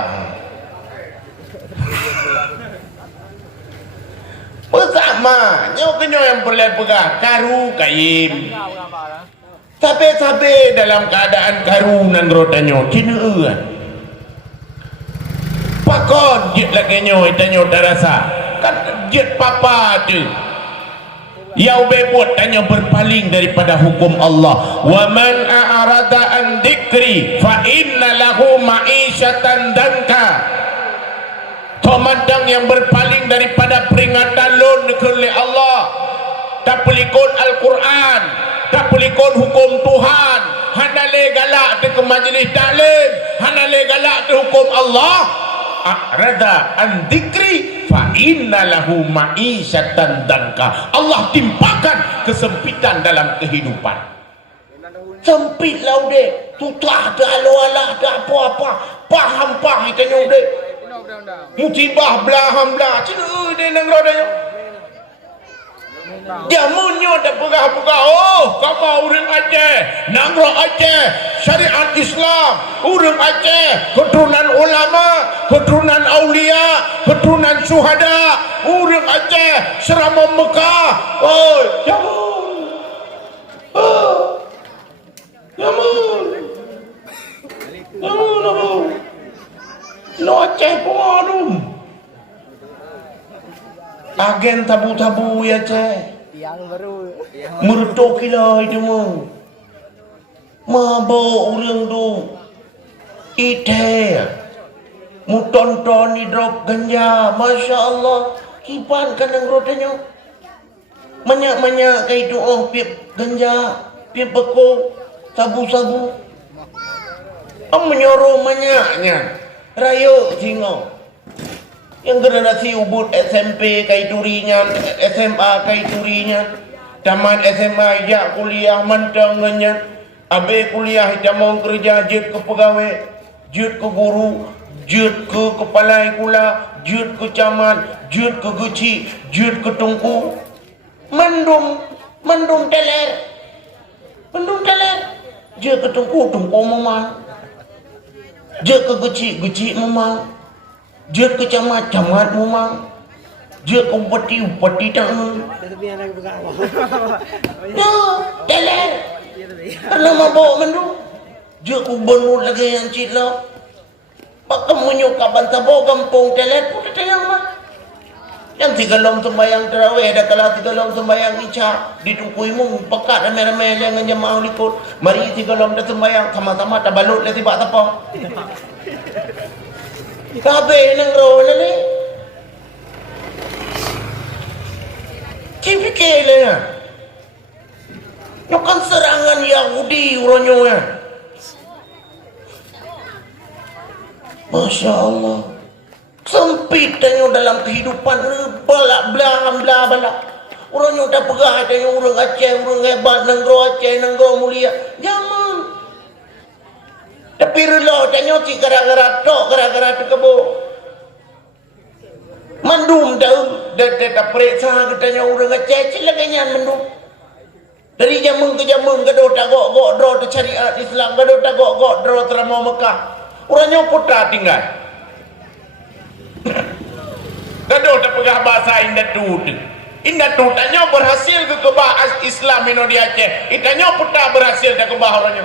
Bersama, nyo yang boleh pegang karu kaim. Sampai dalam keadaan karu nan rotanyo, kena kan. Pakon jet lagi nyo itanyo terasa. Kan jet papa tu. Yau bebot tanya berpaling daripada hukum Allah. Wa man a'rada an dzikri fa inna lahu ma'isyatan danka. Komandang yang berpaling daripada peringatan lon oleh Allah, tak pelikon Al-Quran, tak pelikon hukum Tuhan, hanale galak ke majlis taklim, hanale galak ke hukum Allah, a'rada an dzikri fa inna lahu ma'isyatan danka. Allah timpakan kesempitan dalam kehidupan. Sempit lah dek, tutah tak alah tak apa-apa, paham kita nyong dek. Musibah belaham belah cina dia nang rodanya jamunnya dah pegah-pegah. Oh kamu orang Aceh nang roh Aceh syariat Islam, orang Aceh keturunan ulama, keturunan aulia, keturunan syuhada, orang Aceh serama Mekah. Oh jamun, oh jamun, jamun. No Aceh pun adum. Agen tabu-tabu ya Aceh. Yang baru. Meretuk kila itu mu. Mabuk orang tu. Ite. Mu tonton ni drop ganja. Masya Allah. Kipan kadang rotanya. Banyak-banyak kayak itu. Oh, piap ganja. Piap bekok. Sabu-sabu. Menyorong banyaknya. Rayo singo. Yang generasi ubud SMP kai turinya, SMA kai turinya, taman SMA jak kuliah mantangannya, abe kuliah jamong kerja jut ke pegawai, jut ke guru, jut ke kepala kula, jut ke camat, jut ke guci, jut ke tungku, mendum teler, jut ke tungku memang, jut ke guci memang. Jut ke camat memang. Jut ke upati tak. Tuh, teler. Pernah mabok mendu. Jut ke gubernur lagi yang cila. Pakam menyuka bantabo kampung teler pun datang mah. Yang tiga lom sembayang terawih, ada kala tiga lom sembayang isya ditungkui mu pekat ramai-ramai dengan jemaah likut. Mari tiga lom dah sembayang sama-sama tak balut lah tiba apa. Kabeh nang roh na ni. Fikir lah. Nyokan serangan Yahudi uronyo ya. Masya Allah. Sempit tanyo dalam kehidupan balak. Uronyo dah pegah tanyo urang Aceh, urang hebat nang roh Aceh, nang roh mulia. Jangan. Tapi rela tanya si gara-gara tu kebo. Mandum dah periksa katanya orang Aceh cilaganya mandum. Dari jamun ke jamun gaduh tagok dro tu syariat Islam, gaduh tagok dro terama Mekah. Orangnya putar tinggal. Gaduh tak pegah bahasa indah tu. Indah tu tanya berhasil ke kebah Islam ino di Aceh. Itanya putar berhasil tak kebah orangnya.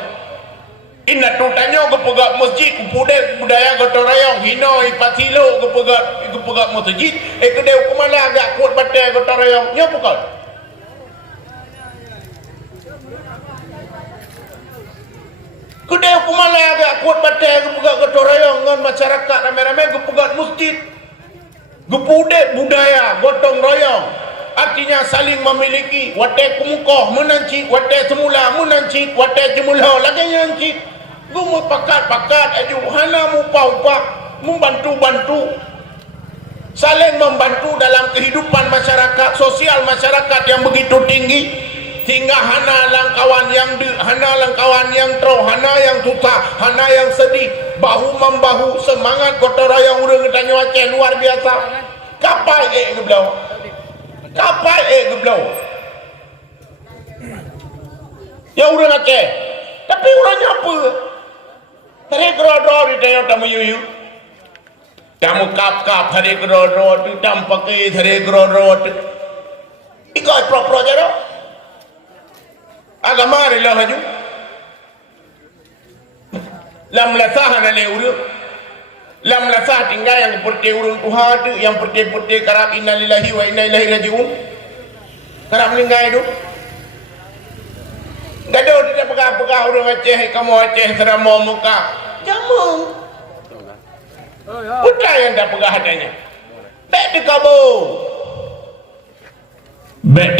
Inna tu tanya ke pegat masjid kupudek budaya gotong royong hino ipatilo ke pegat masjid kedai kumala agak kuat batai gotong royong nya pukal kedai kumala agak kuat batai ke pegat gotong royong dengan masyarakat ramai-ramai ke pegat masjid gepudek budaya gotong royong artinya saling memiliki watai kumukoh menanci watai semula menanci watai jemulho lagi nyanci gumu pakat aju hana upah membantu saling membantu dalam kehidupan masyarakat sosial masyarakat yang begitu tinggi sehingga hana lang kawan yang tro hana yang susah hana yang sedih bahu membahu semangat gotong royong urang tanya Aceh luar biasa kapai geblau ya urang Aceh tapi urangnya apa hari gero-gero di tengok tamu yuyu tamu kap-kap hari gero-gero tu tampak ke hari gero-gero tu ikut pro-pro je tu agama adalah haju lam lasah na le urut lam lasah tinggal yang seperti urung Tuhan tu yang putih-putih karab innalillahi wa inna ilaihi rajiun karab meninggal tu gaduh tidak pegah-pegah orang Aceh kamu Aceh serama muka jamu putra yang dah pegah adanya baik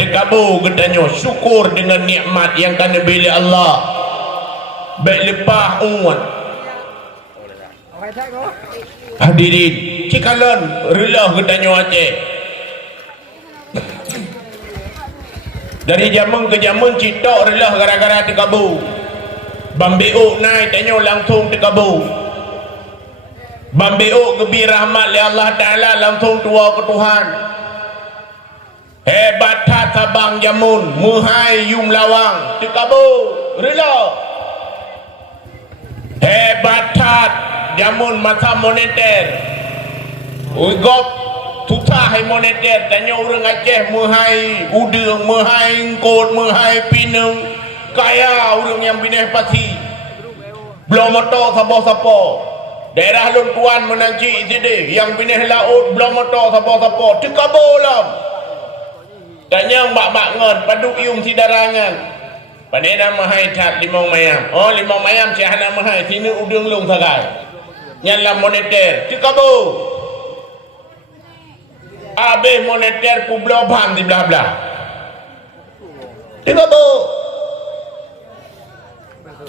dekabo katanya syukur dengan nikmat yang kena beli Allah baik lepah umat hadirin cikalan rela katanya Aceh dari zaman ke zaman citok relah gara-gara dikabu bambeuk naik tanya langsung dikabu bambeuk gebi rahmat li Allah Ta'ala langsung tua ke Tuhan hebat sabang jamun muhai yum lawang dikabu relah hebat jamun masa moneter ugop susah hai moneter tanya orang Aceh muhai udang muhai kot muhai pinang kaya orang yang bineh pasti belum motor sapa-sapa daerah lun tuan menanci sini yang bineh laut belum motor sapa-sapa dikabolam tanya mbak-mbak ngon padu iung sidarangan panena mahai cat limong mayam limong mayam siahana mahai sini udang lung sagai nyalam moneter dikabo abe moneter kublo bam di belah-belah. Tiba-tiba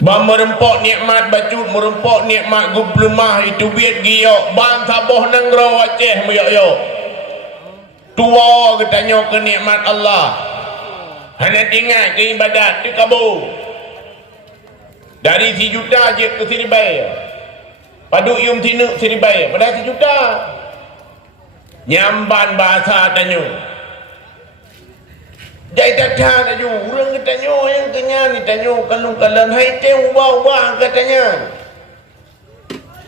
merempok nikmat bacut, merempok nikmat guplemah itu biat giok ban taboh nang ro Aceh meyok-yo tua katanya ke nikmat Allah hanya ingat ke ibadat di kabur dari 1 juta je ke Siribai paduk yum tinuk Siribai pada 1 juta nyamban bahasa tanya jai datang tanya orang tanya yang tanya ni tanya kalung-kalung hai teh ubah-ubah katanya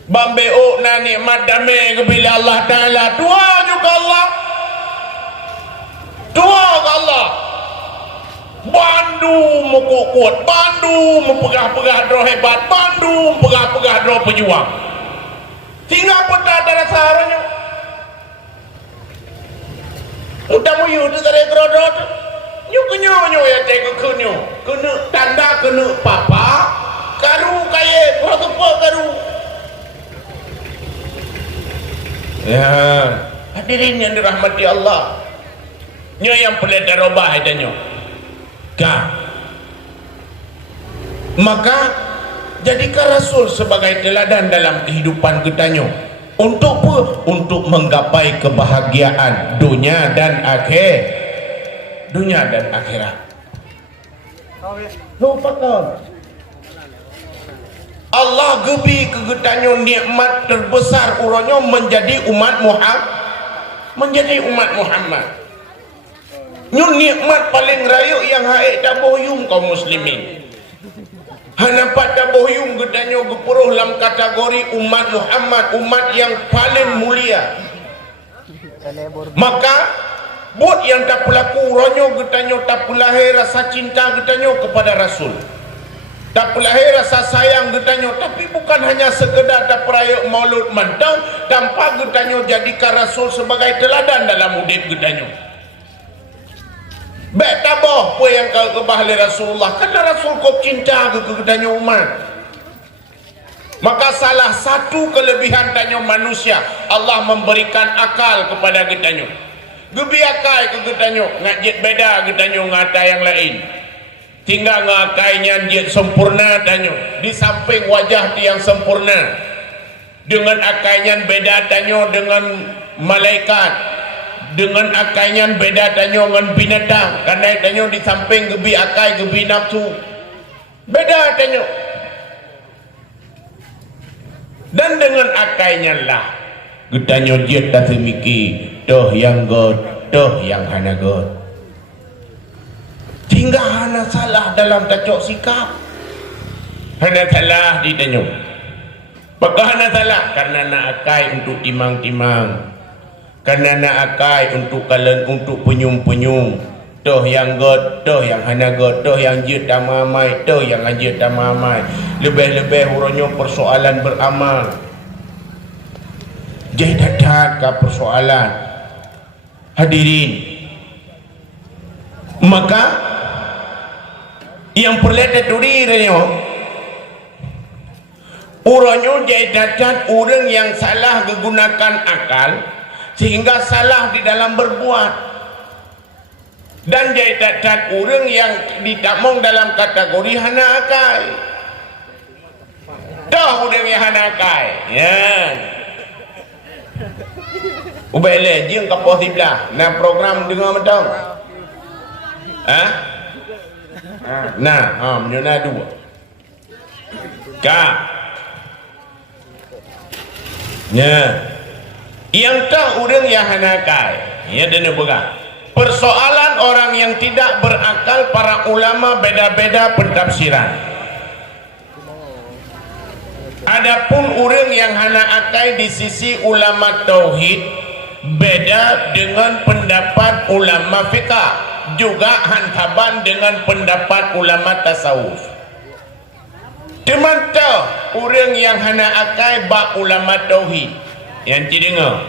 bambeo na nikmat damai kepada Allah Ta'ala tua juga Allah tua ke Allah bandu kuat bandu mempegah-pegah roh hebat bandu pegah-pegah roh pejuang hingga pun tak ada rasa haranya udah muyu tu tadi kerodot nyu ya tega kenyu kena tanda kena papa karu kaya berapa karu ya hadirin yang dirahmati Allah nyo yang perlu darubah adanya ka maka jadikan Rasul sebagai teladan dalam kehidupan kita nyo untuk apa? Untuk menggapai kebahagiaan dunia dan akhirat dunia dan akhirat. Lupakan Allah gebi kegetanyo nikmat terbesar uronyo menjadi umat Muhammad. Nyu nikmat paling rayu yang haik tabohyum kaum muslimin. Hanapat tabohyum getanyo gepuruh dalam kategori umat Muhammad, umat yang paling mulia. Maka buat yang tak pelaku ronyo getanyo tak pelahir rasa cinta getanyo kepada Rasul tak pelahir rasa sayang getanyo tapi bukan hanya sekedar tak perayaan maulud mantau tanpa getanyo jadikan Rasul sebagai teladan dalam hidup getanyo baik tabah apa yang kau kebahali Rasulullah karena Rasul kau cinta ke getanyo umat maka salah satu kelebihan tanyo manusia Allah memberikan akal kepada getanyo gebiakai ke getanyo ngajit beda getanyo ngatai yang lain tinggal ngakainya jit sempurna tanyo di samping wajah yang sempurna dengan akainya beda tanyo dengan malaikat dengan akainya beda tanyo dengan binatang karena tanyo di samping gebi akai gebi nafsu beda tanyo dan dengan akainya lah getanyo jit tak semiki toh yang god, toh yang hana god. Tinggal hana salah dalam tacok sikap. Hana salah di tanyo. Apakah hana salah? Karena nak akai untuk timang-timang. Karena nak akai untuk kalian untuk penyum-penyum. Toh yang god, toh yang hana god, toh yang jid damai, toh yang anjid damai. Lebih-lebih uronyo persoalan beramal. Jadi datang ke persoalan. Hadirin, maka yang perlu dituri renyo uronyo jadikan orang yang salah menggunakan akal sehingga salah di dalam berbuat dan jadikan orang yang ditamong dalam kategori hana akal dah orang yang hana akal ya ubele jing kapoh tiblah nah program dengar betul nah menyuna dua ka ya yang tak orang yang hanakal ya dan bukan persoalan orang yang tidak berakal para ulama beda-beda pentafsiran adapun orang yang hana akal di sisi ulama tauhid beda dengan pendapat ulama fiqah juga hantaban dengan pendapat ulama tasawuf temantau orang yang hana akai bak ulama tauhid yang tidengar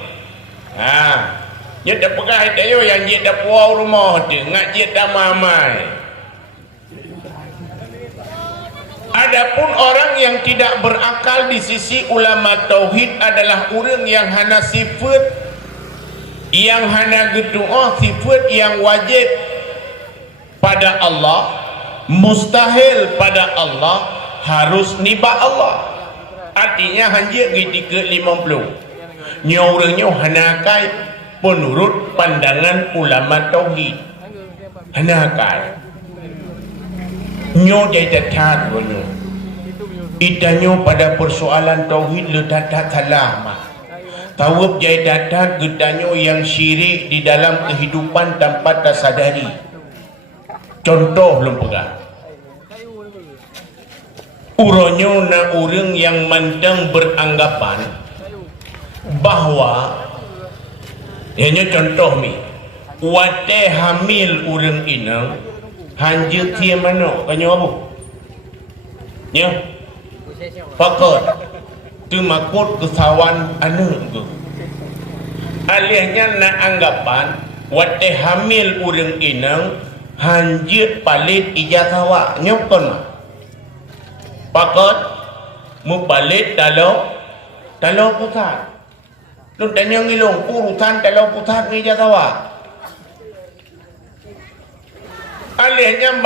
dia tak pegah tayo yang dia dah puau rumah tu ngak dia dah mamai adapun orang yang tidak berakal di sisi ulama tauhid adalah orang yang hana sifat yang hana gedoa sifat yang wajib pada Allah mustahil pada Allah harus niba Allah. Artinya hanya ketika 50 nyorenya hanakai menurut pandangan ulama tauhid. Hanakai nyo dia cacat bunyo. Idanyo pada persoalan tauhid le datat salah mah. Tawab jai datat gedanyo yang syirik di dalam kehidupan tanpa tersadari. Contoh belum pegang. Uronyo na orang yang mandang beranggapan bahawa hanya contoh mi wate hamil orang inang hanja tia mana kanyo abu ya pakot tu makut kesawan anu ke alihnya na anggapan wate hamil orang inang hanja palit ijazah nyokon mah pakot mubalit dalau pusat lu tanya ngilong urusan dalau pusat ni jatawa alihnya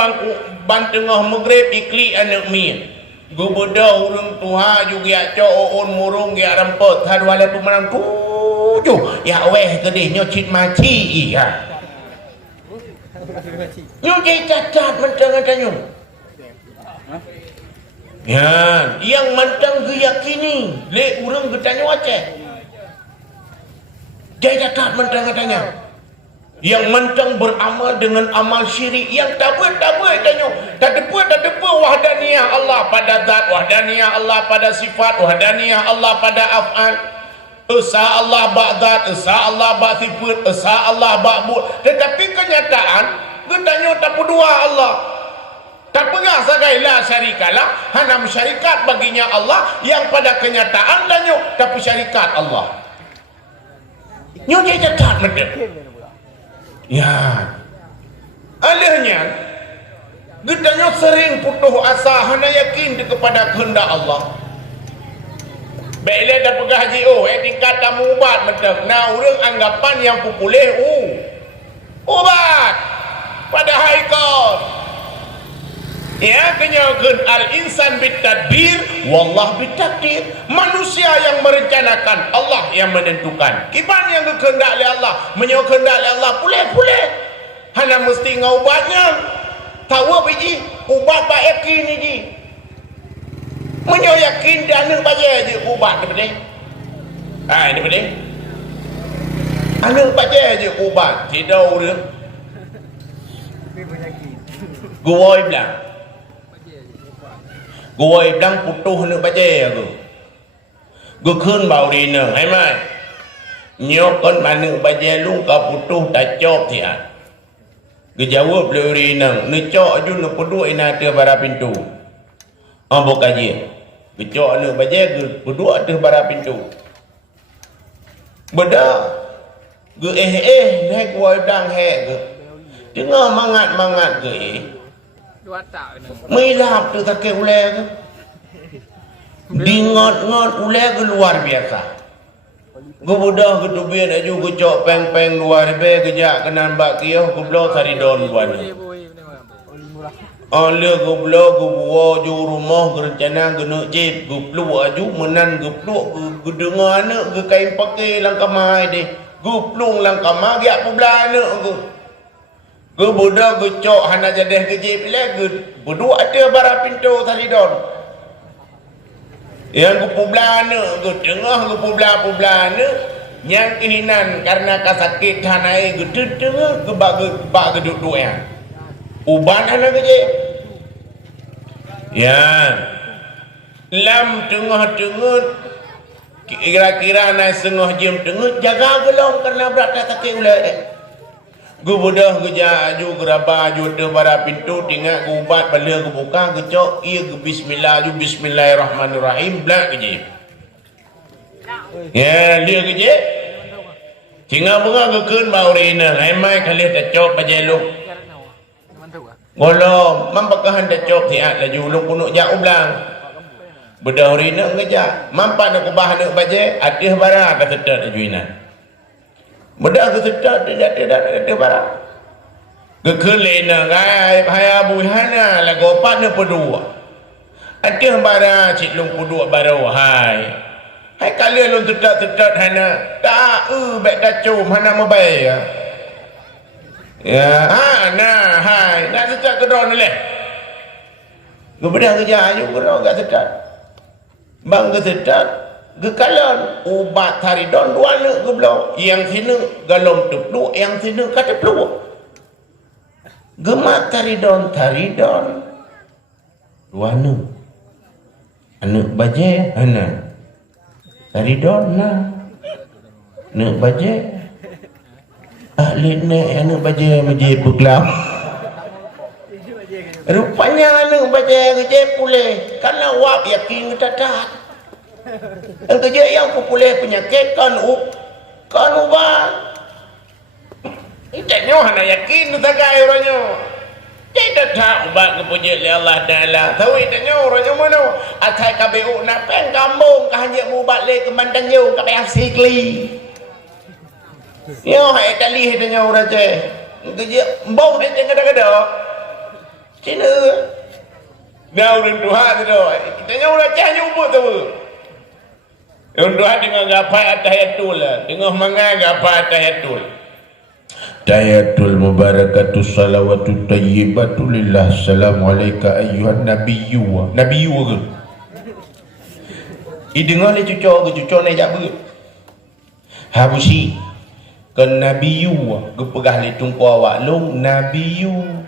bantengah maghrib ikli anak mi gubuda urang tuha juga coon murung ya rampot hadwala tu menang tujuh ya weh gedehnya cit maci iya nyu jai cacat mentang-mentang ya, yang mantang keyakini le urang getanya waceh. Jadi tak mantang-mantangnya. Yang mantang beramal dengan amal syirik yang tak buat tanya. Tak depa wahdaniyah Allah pada zat, wahdaniyah Allah pada sifat, wahdaniyah Allah pada af'al. Esa Allah ba'dzat, esa Allah ba'sifat, esa Allah ba'bud. Tetapi kenyataan getanya tak berdua Allah. Tak pernah sagailah syarikalah hana syarikat baginya Allah yang pada kenyataan danyo tapi syarikat Allah nyo dia cacat mende ya alihnya gedanyo sering putus asa hana yakin kepada kehendak Allah baiklah dah pegah haji tingkat tamu ubat mentang nah urang anggapan yang populer ubat pada haikal ya kenyakan al-insan bitadbir wallah bitakdir manusia yang merencanakan Allah yang menentukan kiban yang kehendak oleh Allah menyokehendak oleh Allah pulih hanya mesti ngaubatnya tahu biji ubat ba yakin ni menyo yakin dana baje je ubat ni ini betul anu baje je ubat tidak urang gua bilang gua bilang putuh nak baca aku gua khun bau di nang hai mai nyok kon mana baca lu ka putuh tak cop dia gua jawab lu di nang ni cok ju nak putuh ina te bara pintu ambo kaji gua cok nak baca gua putuh te bara pintu beda gua naik gua bilang gua tengah mangat gua Milap tu tak ke ulai ke dingot ulai ke luar biasa gue budak ke tubian aju gue cok peng luar be kejak kenan bak kiyah gue belah sari daun buat oleh gue belah gue bawa ju rumah gue rencana gue nak jip gue peluk aju menan gue peluk gue dengar anak gue kain pakai langkah mai deh gue peluk langkah mai giak pula anak gue budak gue cok hana jadah ke jip lah gue berdua ada bara pintu salidon yang gue publana gue tengah gue publana yang kehinan karena kasakit hanai gue tengah gue bak duduk yang uban hana ke jip ya lam tengah kira-kira naik setengah jam tengah jaga gelong karena berat sakit ulai gue budak gue jaju geraba ju te bara pintu tinggal gue ubat bala gue buka gue cok iya gue bismillah ju bismillahirrahmanirrahim blak je ya dia ke je tinggal bunga gue keun bau rena hai mai kali tak cok baje lu golong mampakahan tak cok siat laju lu punuk jak ublang bedah rena ngejak mampak nak kubah nak baje adih bara ka sedat ajuinan bedak ke sedat tidak barang ke kelena ngai hai abu hana la gopat ne pedua Ada bara cik long puduk bara hai. Hai kalian long tetap hana. Tak baik dacum hana mobai ya. Ya, nah hai. Nak tetap kedon leh. Gubedang kerja ayu kedon gak tetap. Bang ke tetap. Gekalan ubat taridon dua nak geblau. Yang sini galom teplu, yang sini kata pelu. Gemak taridon dua nak. Anak baje anak taridon na. Nak baje ahli nak anak baje puklau. Rupanya anak baje kerja pulih. Karena wak yakin tatat. Kerja yang pulih penyakit kan ubat. Tidak nyoh nak yakin tak gay orangnya. Tidak tahu ubat kepuji oleh Allah Taala. Tahu tidak nyoh orangnya mana? Atai KBU nak pen kampung hanya ubat le ke Bandang Yu ke Asikli. Yo hai tali itu nyoh orang je. Kerja bau dia kada-kada. Cina. Dah orang Tuhan tu. Kita nyoh orang je nyubut tu. Orang Tuhan dengan gapai atahiyatul lah. Dengan mangai gapai atahiyatul. Tahiyatul mubarakatuh salawatu tayyibatu lillah. Assalamualaikum ayyuhan nabiyyu. Nabiyyu ke? Dengar ni cucuk ni jak beut. Habusi. Kan nabiyyu ke pegah li tungku awak long nabiyyu.